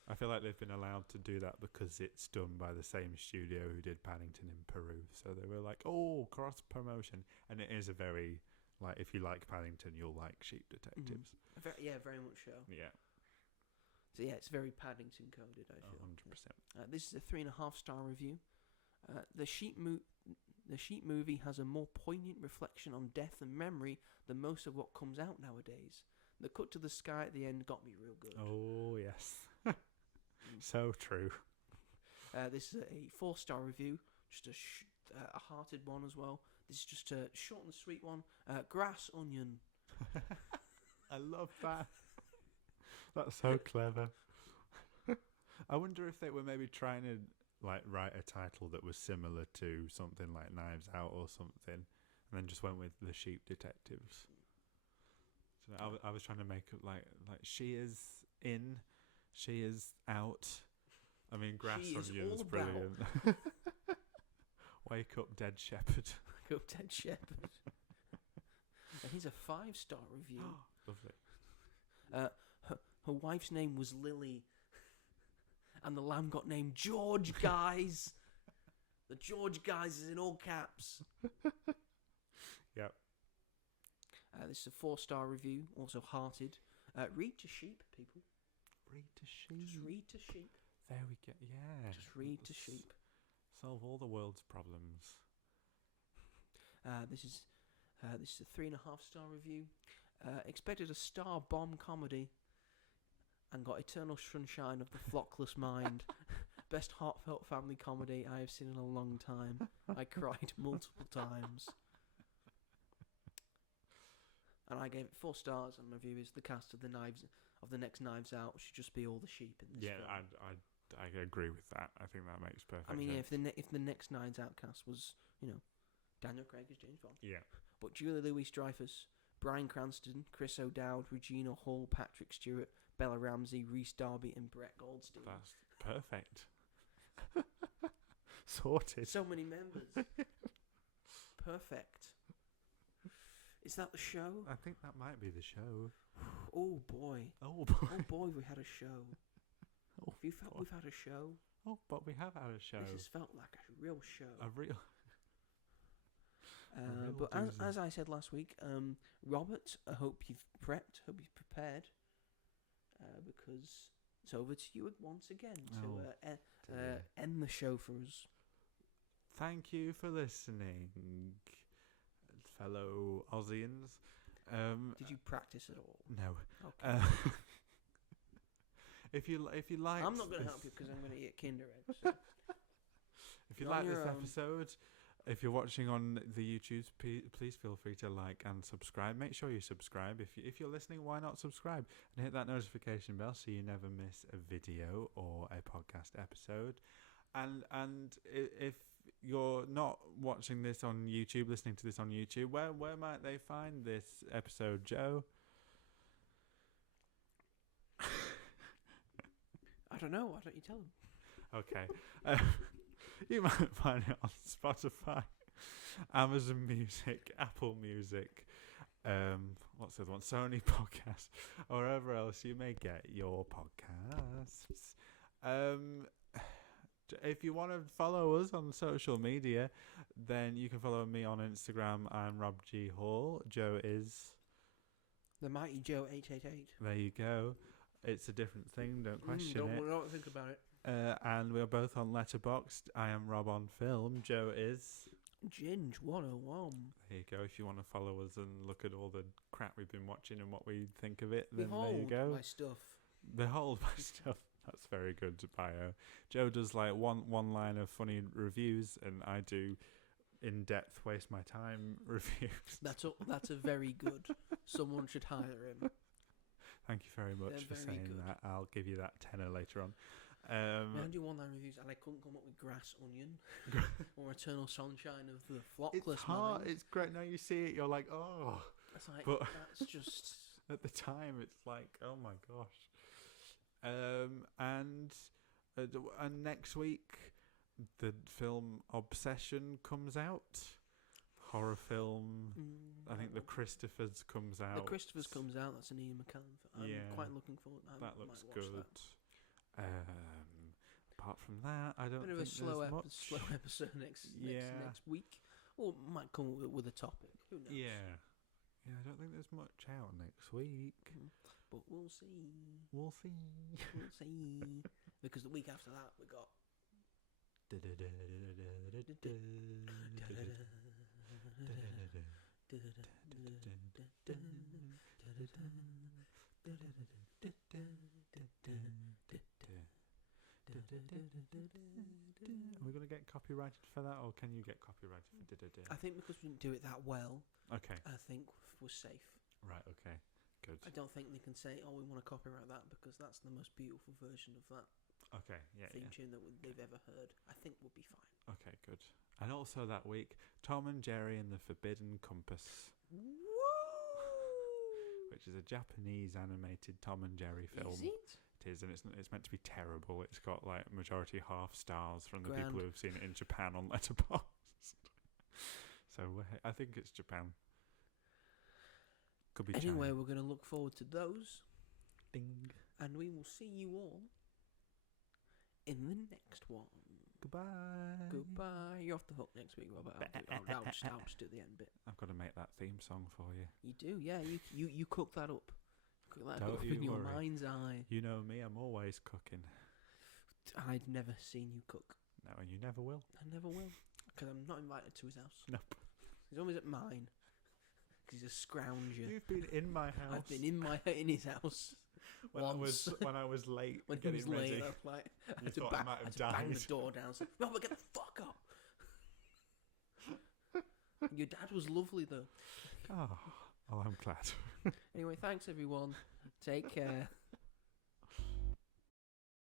I feel like they've been allowed to do that because it's done by the same studio who did Paddington in Peru. So they were like, oh, cross promotion. And it is a very, like, if you like Paddington, you'll like Sheep Detectives. Very much so. Yeah. So yeah, it's very Paddington coded, I feel. 100%. This is a 3.5-star review. The Sheep movie has a more poignant reflection on death and memory than most of what comes out nowadays. The cut to the sky at the end got me real good. Oh, yes. So true. This is a 4-star review, just a hearted one as well. This is just a short and sweet one. Grass onion. I love that. That's so clever. I wonder if they were maybe trying to like write a title that was similar to something like Knives Out or something, and then just went with the Sheep Detectives. So I was trying to make it like she is in, she is out. I mean, Grass Onion's brilliant. Wake up, dead shepherd. Wake up, dead shepherd. And here's a 5-star review. Lovely. Her wife's name was Lily, and the lamb got named George, guys. The George, guys, is in all caps. Yep. This is a 4-star review, also hearted. Read to sheep, people. Read to sheep. Just read to sheep. There we go. Yeah. Just read to sheep. Solve all the world's problems. This is a 3.5-star review. Expected a star bomb comedy, and got Eternal Sunshine of the Flockless Mind. Best heartfelt family comedy I have seen in a long time. I cried multiple times. And I gave it 4 stars, and my view is the cast of the next Knives Out should just be all the sheep in this film. I agree with that. I think that makes perfect sense. I mean, if the next Knives Out cast was, Daniel Craig as James Bond. Yeah. But Julia Louis-Dreyfus, Bryan Cranston, Chris O'Dowd, Regina Hall, Patrick Stewart, Bella Ramsey, Rhys Darby, and Brett Goldstein. That's perfect. Sorted. So many members. Perfect. Is that the show? I think that might be the show. Oh boy. Oh boy. Oh boy, we had a show. Oh, have you felt we've had a show? Oh, but we have had a show. This has felt like a real show. A real. But as I said last week, Robert, I hope you've prepped, hope you've prepared, because it's over to you once again to end the show for us. Thank you for listening, fellow Aussians. Did you practice at all? No. Okay. If you like, I'm not going to help you because I'm going to eat Kinder Egg. So. If you like this episode, if you're watching on the YouTubes, please feel free to like and subscribe. Make sure you subscribe. If you're listening, why not subscribe and hit that notification bell so you never miss a video or a podcast episode. And if you're not watching this on YouTube, listening to this on YouTube, where might they find this episode, Joe? I don't know. Why don't you tell them? Okay. You might find it on Spotify, Amazon Music, Apple Music, what's the other one? Sony Podcast, or wherever else you may get your podcasts. If you want to follow us on social media, then you can follow me on Instagram. I'm robghall. Joe is the Mighty Joe 888. There you go. It's a different thing. Don't question it. Don't think about it. And we're both on Letterboxd. I am Rob on Film. Joe is Ginge 101. There you go. If you want to follow us and look at all the crap we've been watching and what we think of it, then there you go. My stuff. Behold my stuff. That's very good bio. Joe does like one line of funny reviews, and I do in-depth waste my time reviews. That's a very good. Someone should hire him. Thank you very much for saying that. I'll give you that tenner later on. I do one-line reviews, and I couldn't come up with Grass Onion or Eternal Sunshine of the Flockless It's hard. Mind. It's great. Now you see it, you're like, oh. It's like, but that's just... At the time, it's like, oh my gosh. And next week, the film Obsession comes out. Horror film. I think The Christophers comes out. The Christophers comes out. That's an Ian McKellen film. I'm quite looking forward to that. That looks good. Apart from that, I don't think there's much. Slow episode next week. Or might come with a topic. Who knows? Yeah, I don't think there's much out next week. But we'll see. We'll see. Because the week after that, we got... Are we going to get copyrighted for that, or can you get copyrighted for I think because we didn't do it that well, okay, I think we're safe. Right, okay, good. I don't think they can say, oh, we want to copyright that, because that's the most beautiful version of that theme tune that they've ever heard. I think we'll be fine. Okay, good. And also that week, Tom and Jerry and the Forbidden Compass. Woo! Which is a Japanese animated Tom and Jerry film. Is it? It is, and it's meant to be terrible. It's got like majority half stars from the people who have seen it in Japan on Letterboxd. So I think it's Japan. Could be anyway, China. we're going to look forward to those. Ding. And we will see you all in the next one. Goodbye. You're off the hook next week, Robert. I'll just do the end bit. I've got to make that theme song for you. You do, yeah. You cook that up. Cook that Don't up you in your worry. mind's eye. You know me, I'm always cooking. I've never seen you cook. No, and you never will. I never will. Because I'm not invited to his house. Nope. He's always at mine. Because he's a scrounger. You've been in my house. I've been in his house. when I was late when getting he was ready. late, I was like, You thought I might have died. bang the door down. I was like, Robert, get the fuck up. Your dad was lovely though. Oh, I'm glad. Anyway, thanks everyone. Take care.